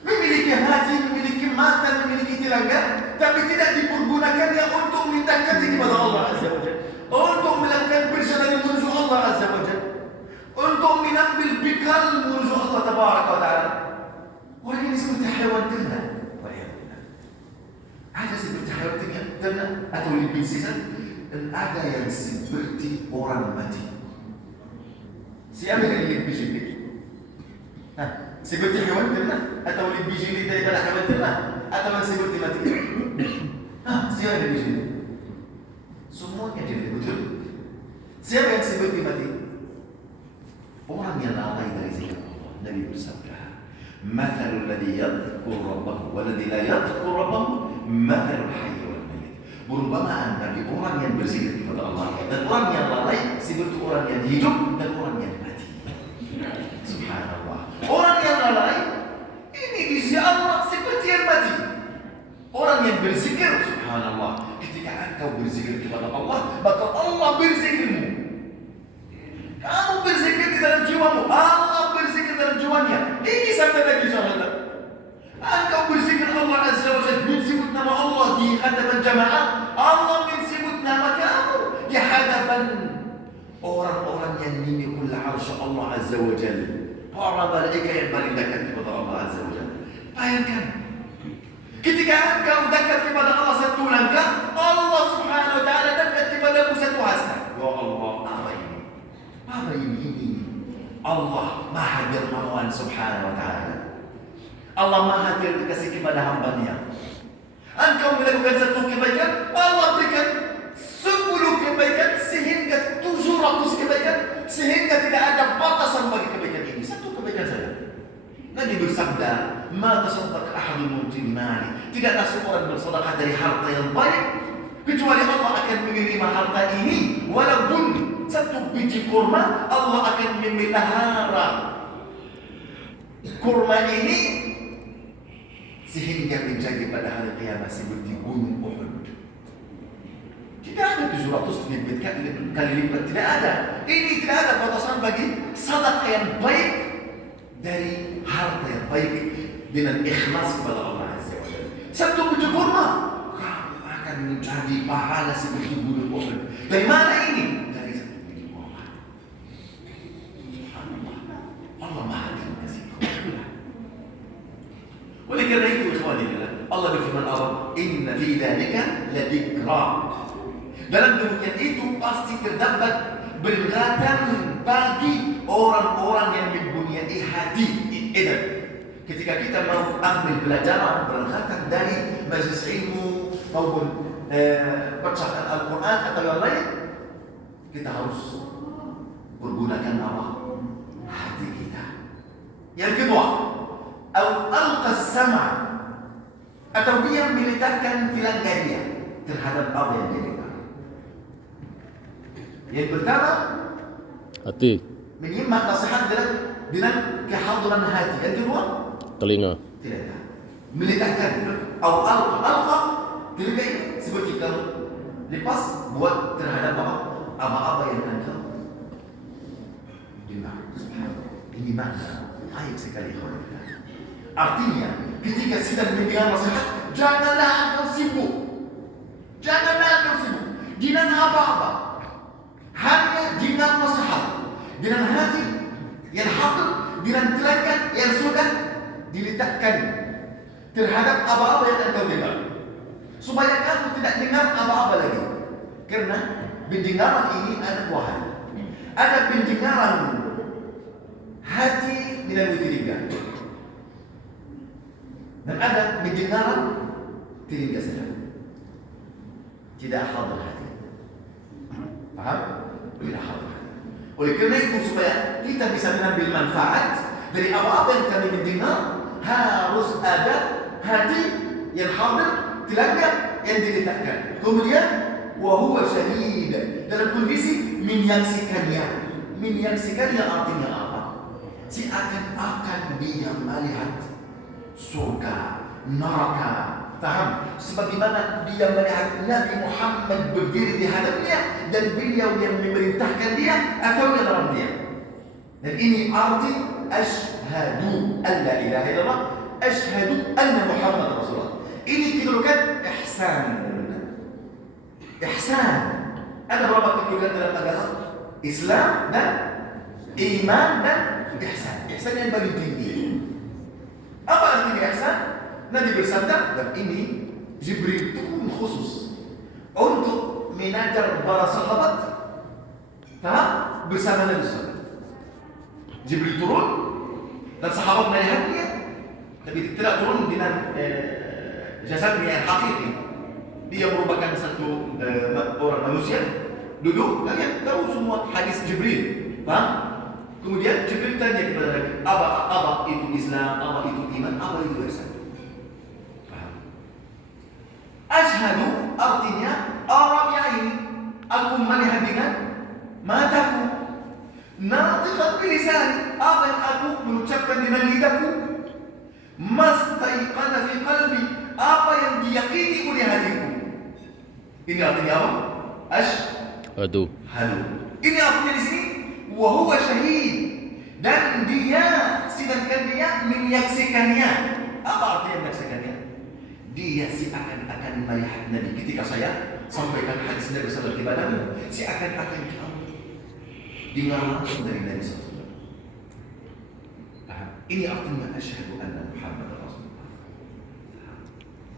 memiliki hati, memiliki mata, memiliki telinga, tapi tidak dipergunakannya untuk mendekati kepada Allah Azza wa Jalla, untuk melakukan perjalanan menuju Allah Azza wa Jalla, untuk mengambil bekal menuju Allah Tabaraka wa Ta'ala. Orang ini seperti hewan ternak. Ada seperti hewan ternak atau lebih sesat, dan ada yang seperti orang mati. Siapa yang lebih jeli? Seperti hewan ternak atau lebih jeli daripada hewan ternak, atau yang seperti mati? Siapa yang lebih jeli? Semuanya jeli, betul. Siapa yang seperti mati? Orang yang lalai dari zikir Allah. Nabi bersabda, "Mathalul ladzi yadhkuru rabbahu wal ladzi la yadhkuru rabbahu mathalul hayy wal mayyit." Perumpamaan bagi orang yang berzikir kepada Allah dan orang yang lalai seperti orang yang hidup dan orang yang mati. Subhanallah. Orang yang lalai ini di sisi Allah seperti yang mati. Orang yang berzikir, subhanallah, ketika engkau berzikir kepada Allah, maka Allah berzikirmu. Kamu berzikir di dalam jiwamu, Allah berzikir dalam jiwanya. Ini sabda Nabi SAW. Engkau berzikir Allah Azza wa Jalla, menyebut nama Allah di hadapan jamaah, Allah menyebut nama kamu di hadapan orang-orang yang mimikul arsy Allah Azza wa Jalla, para malaikat yang paling dekat kepada Allah Azza wa Jalla. Bayangkan, ketika engkau dekat kepada Allah satu langkah, Allah Subhanahu wa Ta'ala dekat kepadamu satu hasta. Ya Allah, apa ini? Allah Maha Dermawan Subhanahu wa Ta'ala. Allah Maha terkasih kepada hamba-Nya. Engkau melakukan satu kebaikan, Allah berikan 10 kebaikan sehingga 700 kebaikan, sehingga tidak ada batasan bagi kebaikan ini. Satu kebaikan saja. Nabi bersabda, "Ma tasaddaq ahadun min mali." Tidaklah seorang bersedekah dari harta yang baik kecuali Allah akan menerima harta ini, walaupun satu biji kurma, Allah akan memelihara kurma ini sehingga menjadi pada hari kiamat seperti gunung Uhud. Tidak ada 700 kali lipat, tidak ada. Ini tidak ada batasan bagi sedekah yang baik dari harta yang baik dengan ikhlas kepada Allah Azza wa Jalla. Satu biji kurma kamu akan menjadi pahala seperti gunung Uhud. Dari mana ini? Dari satu biji kurma. Subhanallah. Allah Maha Terkasih. Oleh kerana itu, ikhwani fillah, Allah berfirman, "Inna fi dzalika ladzikra." Dalam demikian itu pasti terdapat peringatan bagi orang-orang yang mempunyai hati. Ketika kita mau ambil pelajaran berangkatan dari majlis ilmu maupun bacaan Al-Quran atau yang lain, kita harus menggunakan apa? Hati kita. Yang kedua, alqa sama, atau dia meletakkan telinga dia terhadap apa yang dia dengar. Yang pertama, hati. menyimak nasihat dalam dengan kehadiran hati. Yang kedua, telinga. telinga. Meletakkan atau alqa telinga ini seperti kamu lepas buat terhadap apa yang anda dengar. Ini makna baik sekali. Artinya, ketika sedang mendengar nasihat, janganlah engkau sibuk. Janganlah engkau sibuk dengan apa-apa. Hanya dengan nasihat, dengan hati yang hadir, dengan telinga yang sudah diletakkan terhadap apa-apa yang engkau dengar, supaya kamu tidak dengar apa-apa lagi. Karena pendengaran ini ada dua hal. Ada pendengaran hati melalui telinga, dan ada pendengaran telinga saja, tidak hadir hati. Paham? Tidak hadir hati. Oleh karena itu, supaya kita bisa mengambil manfaat dari apa-apa yang kami mendengar, harus ada hati yang hadir, telinga yang diletakkan. Kemudian wahuwa syahid, dalam kondisi menyaksikannya. Menyaksikannya artinya apa? Si akan dia melihat surga, neraka. Paham? Sebagaimana dia melihat Nabi Muhammad berdiri di hadapnya dan beliau yang memerintahkan dia atau dalam dia. Dan ini arti asyhadu an la ilaha illallah, asyhadu anna Muhammad Rasulullah. Ini kedudukan ihsan. Ihsan. Ada berapa kedudukan dalam agama? Islam dan iman dan ihsan. Ihsan yang paling tinggi. Apa artinya ihsan? Nabi bersabda, dan ini Jibril turun khusus untuk mengajar para sahabat bersama Nabi SAW. Jibril turun dan sahabat melihatnya, tapi tidak turun dengan jasadnya yang hakiki. Dia merupakan satu orang manusia, duduk, kalian tahu semua hadis Jibril, paham? Kemudian Jibril tanya kepada Nabi, apa itu Islam, apa itu iman, apa itu ihsan? Asyhadu artinya Arabnya ini aku melihat dengan mataku, natiqan bilisani, apa yang aku mengucapkan dengan lidahku, mastaiqana fi qalbi, apa yang diyakini oleh hatiku. Ini artinya apa? Asyhadu. Ini artinya di sini wa huwa syahid, dan dia sedangkan dia menyaksikannya. Apa artinya menyaksikannya? Dia si akan melihat Nabi. Ketika saya sampaikan hadis Nabi SAW kepadamu, si akan kamu dengar langsung dari Nabi SAW. Ini artinya asyhadu anna Muhammad Rasulullah.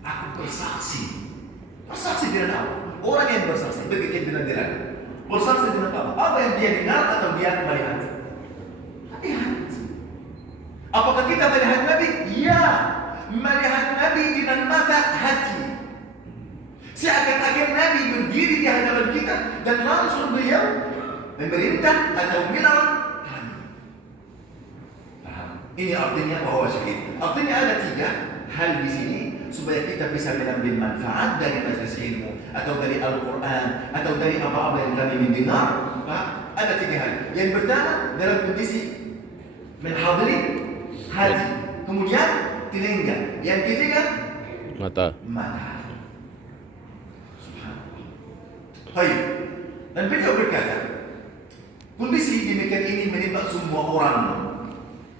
Aku bersaksi. Bersaksi dengan apa? Orang yang bersaksi begitu benar-benar. Bersaksi dengan apa? Apa yang dia dengar atau dia melihat? Lihat. Apakah kita melihat Nabi? Ya. Melihat Nabi dengan mata hati. Seakan-akan Nabi berdiri di hadapan kita dan langsung beliau memerintah atau melarang kami. Paham? Ini artinya bahwa syahid. Artinya ada 3 hal di sini supaya kita bisa mengambil manfaat dari majelis ilmu atau dari Al-Quran atau dari apa-apa yang kami mendengar. Ada 3 hal. Yang pertama, dalam kondisi menghadiri hati, kemudian telinga, yang ketiga mata. Subhanallah. Baik. Dan beliau berkata, kondisi demikian ini menimpa semua orang.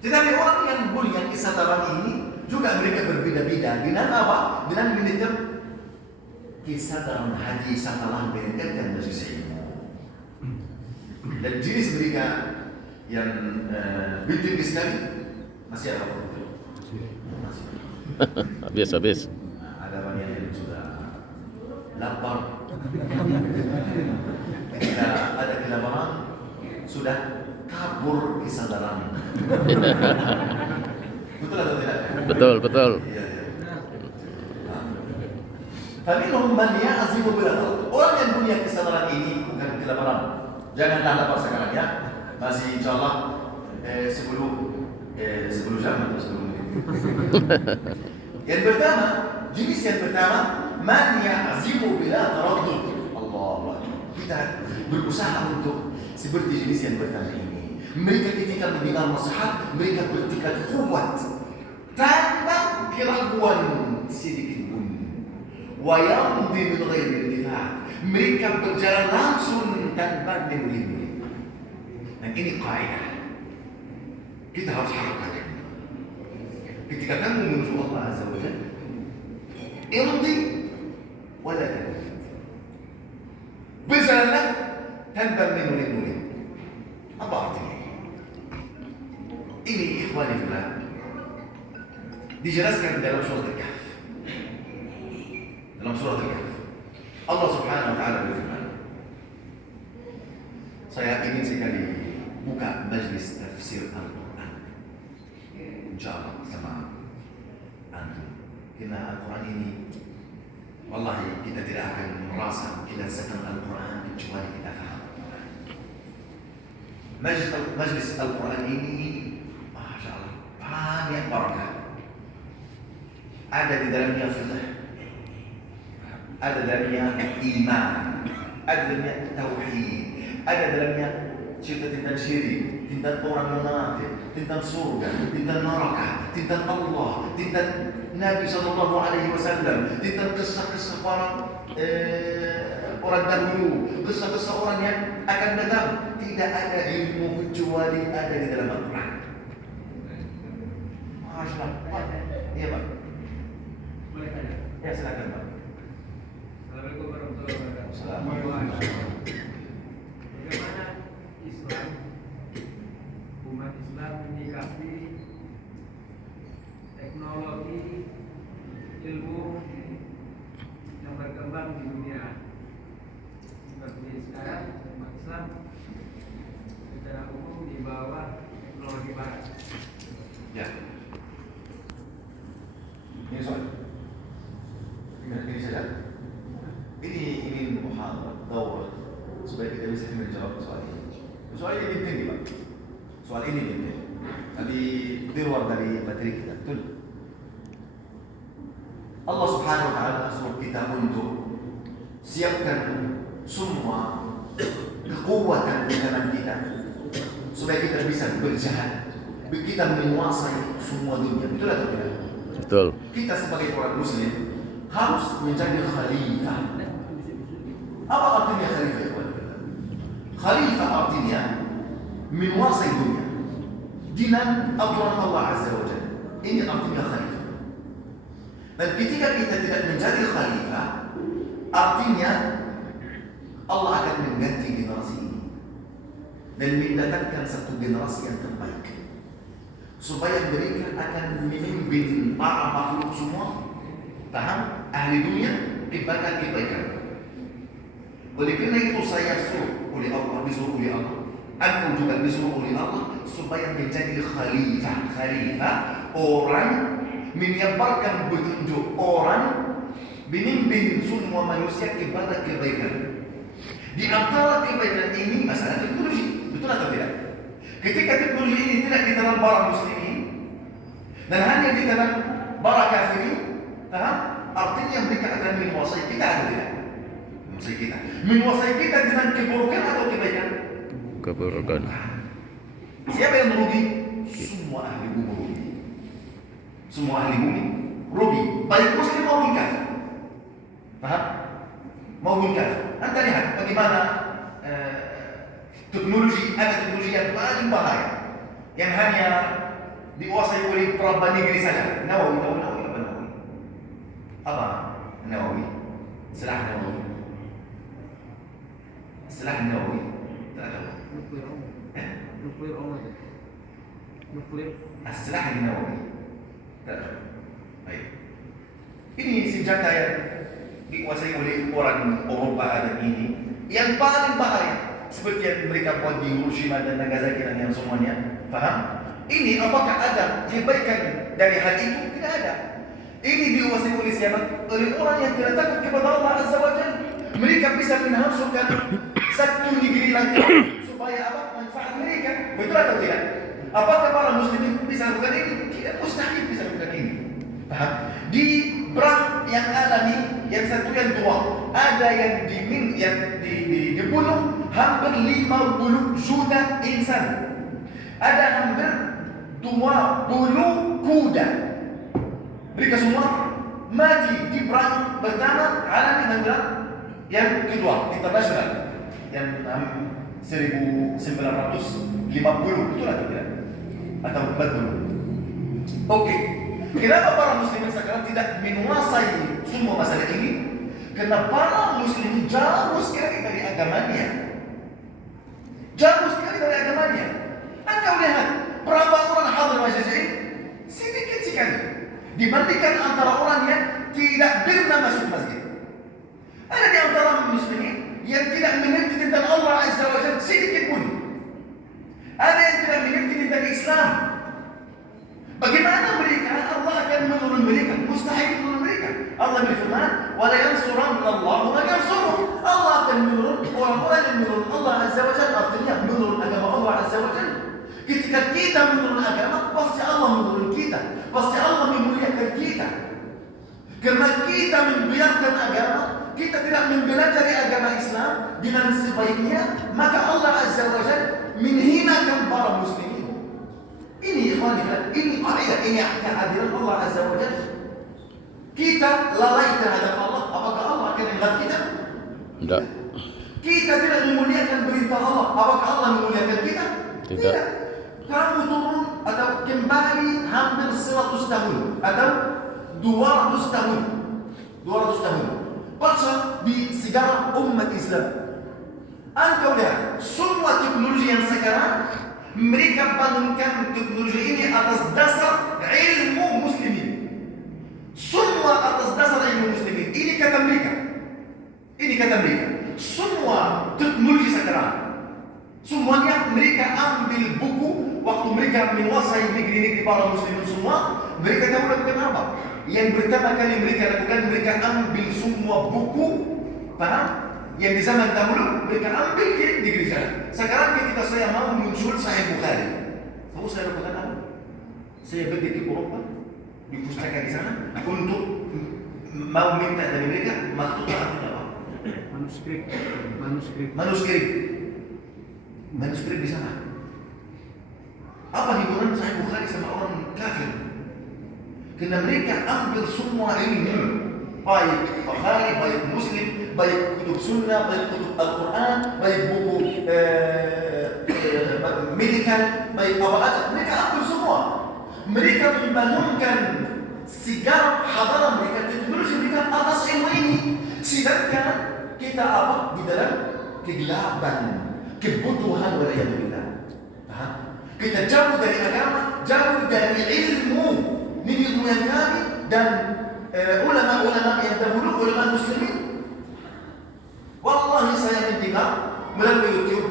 Tetapi orang yang punya kesadaran ini juga mereka berbeda-beda. Dengan apa? Dengan menitip kesadaran hati setelah mendengarkan majelis ilmu. Dan jenis mereka yang bintik Islam masih ada apa? Habis. Ada banyak yang sudah lapar. Ketika ada kelaparan, sudah kabur kesadaran. Betul atau tidak? Betul. Iya. Faminhum man ya'zimu bil aql. Orang yang punya kesadaran ini bukan kelaparan. Janganlah lapar sekarang ya. Masih insyaallah 10 jam atau 10 menit. Yang pertama, jenis yang pertama, man ya'zimu bila taraddud. Allah. Kita berusaha untuk seperti jenis yang pertama ini. Mereka ketika mendengar nasihat, mereka bertekad kuat tanpa keraguan sedikit pun. Wa yamdi min ghairi iltifat. Mereka berjalan langsung tanpa dimulai. Dan ini kaidah. Kita harus harapkan. Ketika kamu menuju Allah Azza wa Jalla, imdi wala takun. Berjalanlah tanpa menoleh-noleh. Apa artinya? Ini ikhwani fillah dijelaskan dalam surat Al-Kahf. Dalam surat Al-Kahf, Allah Subhanahu wa taala berfirman, saya ingin sekali buka majlis tafsir Al-Quran. Insyaallah sama antum. Karena Al-Quran ini wallahi kita tidak akan merasa kelezatan Al-Quran kecuali kita faham. Majlis Al-Quran ini Masya Allah banyak barakah. Ada di dalamnya fiqh, ada dalamnya iman, ada dalamnya tauhid, ada dalamnya cerita tentang syirik, tentang orang munafik, tentang surga, tentang neraka, tentang Allah, tentang Nabi sallallahu alaihi wasallam, tentang kisah-kisah orang dahulu, kisah-kisah orang yang akan datang. Tidak ada ilmu kecuali ada di dalam Al-Quran. Masya Allah. Iya Pak. Boleh tanya? Ya silakan Pak. Assalamualaikum warahmatullahi wabarakatuh. Assalamualaikum. Bagaimana Islam, umat Islam menyikapi teknologi ilmu yang berkembang di dunia seperti sekarang umat Islam secara umum di bawah teknologi barat. Ya. Ini soal. Ini saja. Ini muhadarah daurah supaya kita bisa menjawab soal ini. Soal ini penting Pak. Soal ini penting. Tadi di luar dari materi kita. Betul. Allah Subhanahu wa taala suruh kita untuk siapkan semua kekuatan di dalam kita supaya kita bisa berjalan, kita menguasai semua dunia. Betul atau tidak? Betul. Kita sebagai orang muslim harus menjadi khalifah. Apa artinya khalifah? Khalifah artinya menguasai dunia dengan aturan Allah Azza wa Jalla. Ini artinya khalifah. Dan ketika kita tidak menjadi khalifah, artinya Allah akan mengganti generasi ini dan mendatangkan satu generasi yang terbaik supaya mereka akan memimpin para makhluk semua, paham? Ahli dunia kepada kebaikan. Oleh karena itu saya suruh oleh Allah, disuruh oleh Allah, aku juga disuruh oleh Allah supaya menjadi khalifah. Khalifah orang menyebarkan petunjuk, orang memimpin semua manusia kepada kebaikan. Di antara kebaikan ini masalah teknologi, betul atau tidak? Ketika teknologi ini tidak ditanam para muslimin dan hanya ditanam para kafirin, artinya mereka akan menguasai kita atau tidak? Menguasai kita. Menguasai kita dengan keburukan atau kebaikan? Keburukan. Siapa yang merugi? Semua ahli bumi merugi. Semua ahli bumi rugi, baik muslim maupun kafir. Paham? Maupun kafir. Anda lihat bagaimana teknologi yang paling bahaya yang hanya dikuasai oleh perabot negeri saja. Nawawi, tahu Nawawi apa Nawawi? Apa Nawawi? Setelah Nawawi. Setelah Nawawi, tak tahu. Nuklir Allah. Nuklir. Setelah Nawawi, tak tahu. Baik. Ini senjata yang dikuasai oleh orang Eropa dan ini yang paling bahaya. Seperti yang mereka buat di Hiroshima dan Nagasaki dan yang semuanya. Faham? Ini apakah ada kebaikan dari hal itu? Tidak ada. Ini dikuasai oleh siapa? Oleh orang yang tidak takut kepada Allah Azza wa Jalla. Mereka bisa menhancurkan satu negeri lagi supaya apa? Manfaat mereka. Betul atau tidak? Apakah para muslimin bisa lakukan ini? Tidak, mustahil bisa lakukan ini. Paham? Di perang yang alami, yang satu yang dua, ada yang dibunuh hampir 50 juta insan. Ada hampir 20 kuda. Mereka semua mati di perang pertama alami dan perang yang kedua internasional yang 1950 betul atau tidak? Atau 40? Oke. Kenapa para muslimin sekarang tidak menguasai semua masalah ini? Karena para muslimin jauh sekali dari agamanya. Jauh sekali dari agamanya. Anda lihat berapa orang hadir majelis ini? Sedikit sekali. Dibandingkan antara orang yang tidak pernah masuk masjid. Ada di antara muslimin yang tidak mengerti tentang Allah Azza wa Jalla sedikit pun. Ada yang tidak mengerti tentang Islam. Bagaimana mereka? Allah akan menurun mereka. Mustahil menurun mereka. Allah berfirman, "Wala yansurannallahu man yansuruh." Allah akan menurun orang-orang yang menurun Allah Azza wa Jalla, artinya menurun agama Allah Azza wa Jalla. Ketika kita menurun agama, pasti Allah menurun kita. Pasti Allah memuliakan kita. Karena kita membiarkan agama, kita tidak mempelajari agama Islam dengan sebaiknya, maka Allah Azza wa Jalla menghinakan para muslimin. Ini ikhwanifat, ini kaidah, ini kehadiran Allah Azza wa Jalla. Kita lalai terhadap Allah, apakah Allah akan ingat kita? Tidak. Kita tidak memuliakan perintah Allah, apakah Allah memuliakan kita? Tidak. Kamu turun atau kembali hampir 100 tahun atau 200 tahun. 200 tahun. Pasal di sejarah umat Islam. Engkau lihat, semua teknologi yang sekarang mereka bangunkan teknologi ini atas dasar ilmu muslimin. Semua atas dasar ilmu muslimin. Ini kata mereka. Ini kata mereka. Semua teknologi sekarang, semuanya mereka ambil buku waktu mereka menguasai negeri-negeri para muslimin semua. Mereka tahu lakukan apa? Yang pertama kali mereka lakukan, mereka ambil semua buku, paham? Yang di zaman dahulu mereka ambil ke negeri sana. Sekarang ketika saya mau muncul Sahih Bukhari, tahu saya lakukan apa? Saya pergi ke Eropa, di pustaka di sana untuk mau minta dari mereka maksudnya apa? Manuskrip di sana. Apa hiburan Sahih Bukhari sama orang kafir? Karena mereka ambil semua ilmu, baik Bukhari, baik Muslim, baik kutub Sunnah, baik kutub Al-Quran, baik buku medical, baik apa aja, mereka ambil semua. Mereka membangunkan segala hadaran mereka, teknologi mereka atas ilmu ini. Sedangkan kita apa? Di dalam kegelapan, kebutuhan waliyadzubillah. Kita jauh dari agama, jauh dari ilmu nenek moyang kami dan ulama-ulama yang dahulu, ulama muslimin. Wallahi saya mendengar melalui YouTube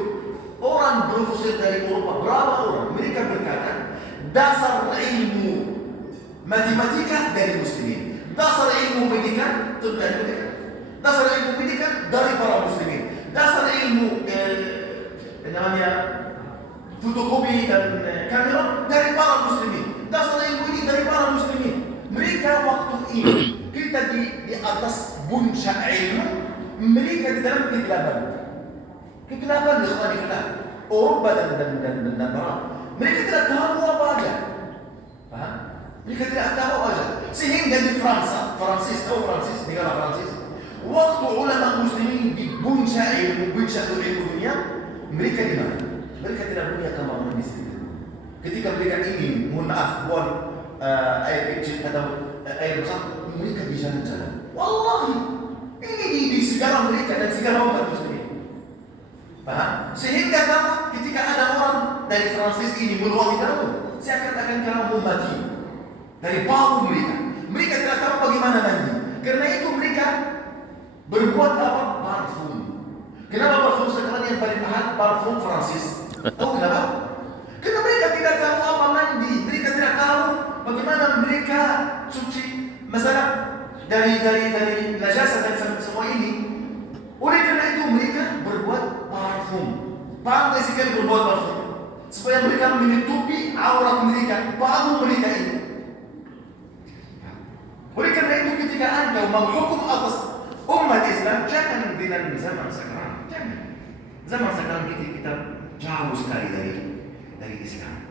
orang profesor dari Eropa, berapa orang mereka berkata dasar ilmu matematika dari muslimin, dasar ilmu medika dari mereka, dasar ilmu medika dari para muslimin, dasar ilmu namanya fotokopi dan kamera dari para muslimin, dasar ilmu ini dari para muslimin. Mereka waktu ini kita di atas puncak ilmu, mereka di dalam kegelapan. Kegelapan di sekolah Eropa dan Barat. Mereka tidak tahu apa aja. Paham? Mereka tidak tahu apa aja. Sehingga di Fransis, negara Fransis, waktu ulama muslimin di puncak ilmu dunia, mereka di mana? Mereka tidak punya kemampuan di sini. Ketika mereka ingin, mohon maaf, buat air kecil atau air besar, mereka bisa jalan. Wallahi, ini di segala mereka dan segala umat muslimin. Paham? Sehingga kamu ketika ada orang dari Fransis ini meluangi kamu, seakan-akan kamu mati dari bau mereka. Mereka tidak tahu bagaimana mandi. Karena itu mereka berbuat apa? Parfum. Kenapa parfum sekarang yang paling mahal? Parfum Fransis. Tahu kenapa? Karena mereka tidak tahu apa mandi. Mereka tidak tahu bagaimana mereka cuci masalah dari najasa dan semua ini. Oleh karena itu mereka berbuat parfum. Pandai sekali berbuat parfum supaya mereka menutupi aurat mereka, bau mereka ini. Oleh karena itu ketika Anda menghukum atas umat Islam, jangan dengan zaman sekarang. Jangan. Zaman sekarang kita jauh sekali dari Islam,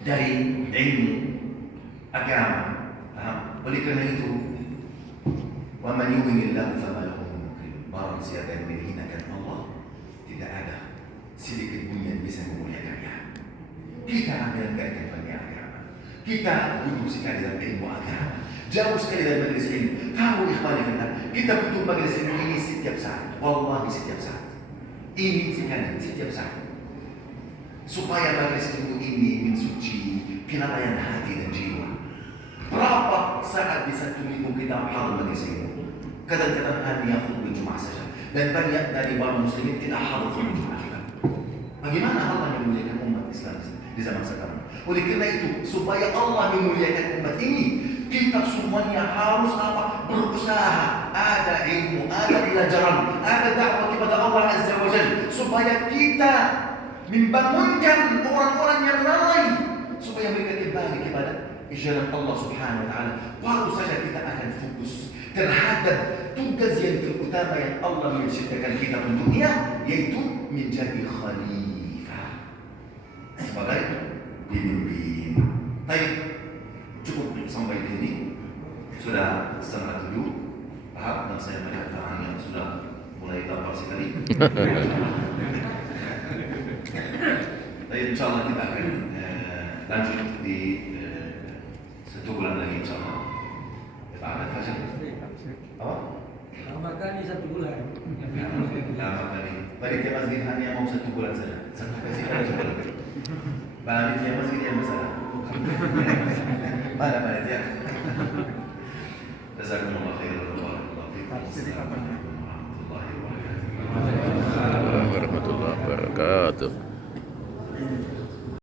dari ilmu agama. Paham? Oleh kerana itu, wa man yuhinillahu fama lahu min mukrim. Barang siapa yang menghinakan Allah, tidak ada sedikit pun yang bisa memuliakannya. Kita ambil kaitan banyak agama. Kita duduk sekali dalam ilmu agama. Jauh sekali dari majelis ilmu. Tahu ikhwani fillah, kita butuh majelis ilmu ini setiap saat. Wallahi setiap saat. Ini sekali setiap saat. Supaya majelis ilmu ini mensuci kelalaian hati dan jiwa. Berapa saat di satu minggu kita hadir majelis ilmu? Kadang-kadang hanya khutbah Jumat saja. Dan banyak dari para muslimin tidak hadir khutbah Jumat juga. Bagaimana Allah memuliakan umat Islam di zaman sekarang? Oleh kerana itu, supaya Allah memuliakan umat ini, kita semuanya harus apa? Berusaha. Ada ilmu, ada pelajaran, ada dakwah kepada Allah Azza wa Jalla, supaya kita membangunkan orang-orang yang lalai, supaya mereka kembali kepada jalan Allah Subhanahu wa taala. Baru saja kita akan fokus terhadap tugas yang terutama yang Allah menciptakan kita untuknya, yaitu menjadi khalifah sebagai pemimpin. Baik, cukup sampai di sini. Sudah 6:30. Paham? Dan saya melihat tangan yang sudah mulai lapar sekali. Tapi insyaAllah kita akan lanjut di 1 bulan lagi insyaAllah. Pak Ahmad Fajar. Apa? Lama kali 1 bulan. Lama kali. Panitia masjid hanya mau 1 bulan saja. Satu kasih kali 1 bulan. Panitia masjid yang besar. Mana panitia? Jazakumullah khairan wa barakallahu fikum. Assalamualaikum warahmatullahi wabarakatuh. Warahmatullahi wabarakatuh.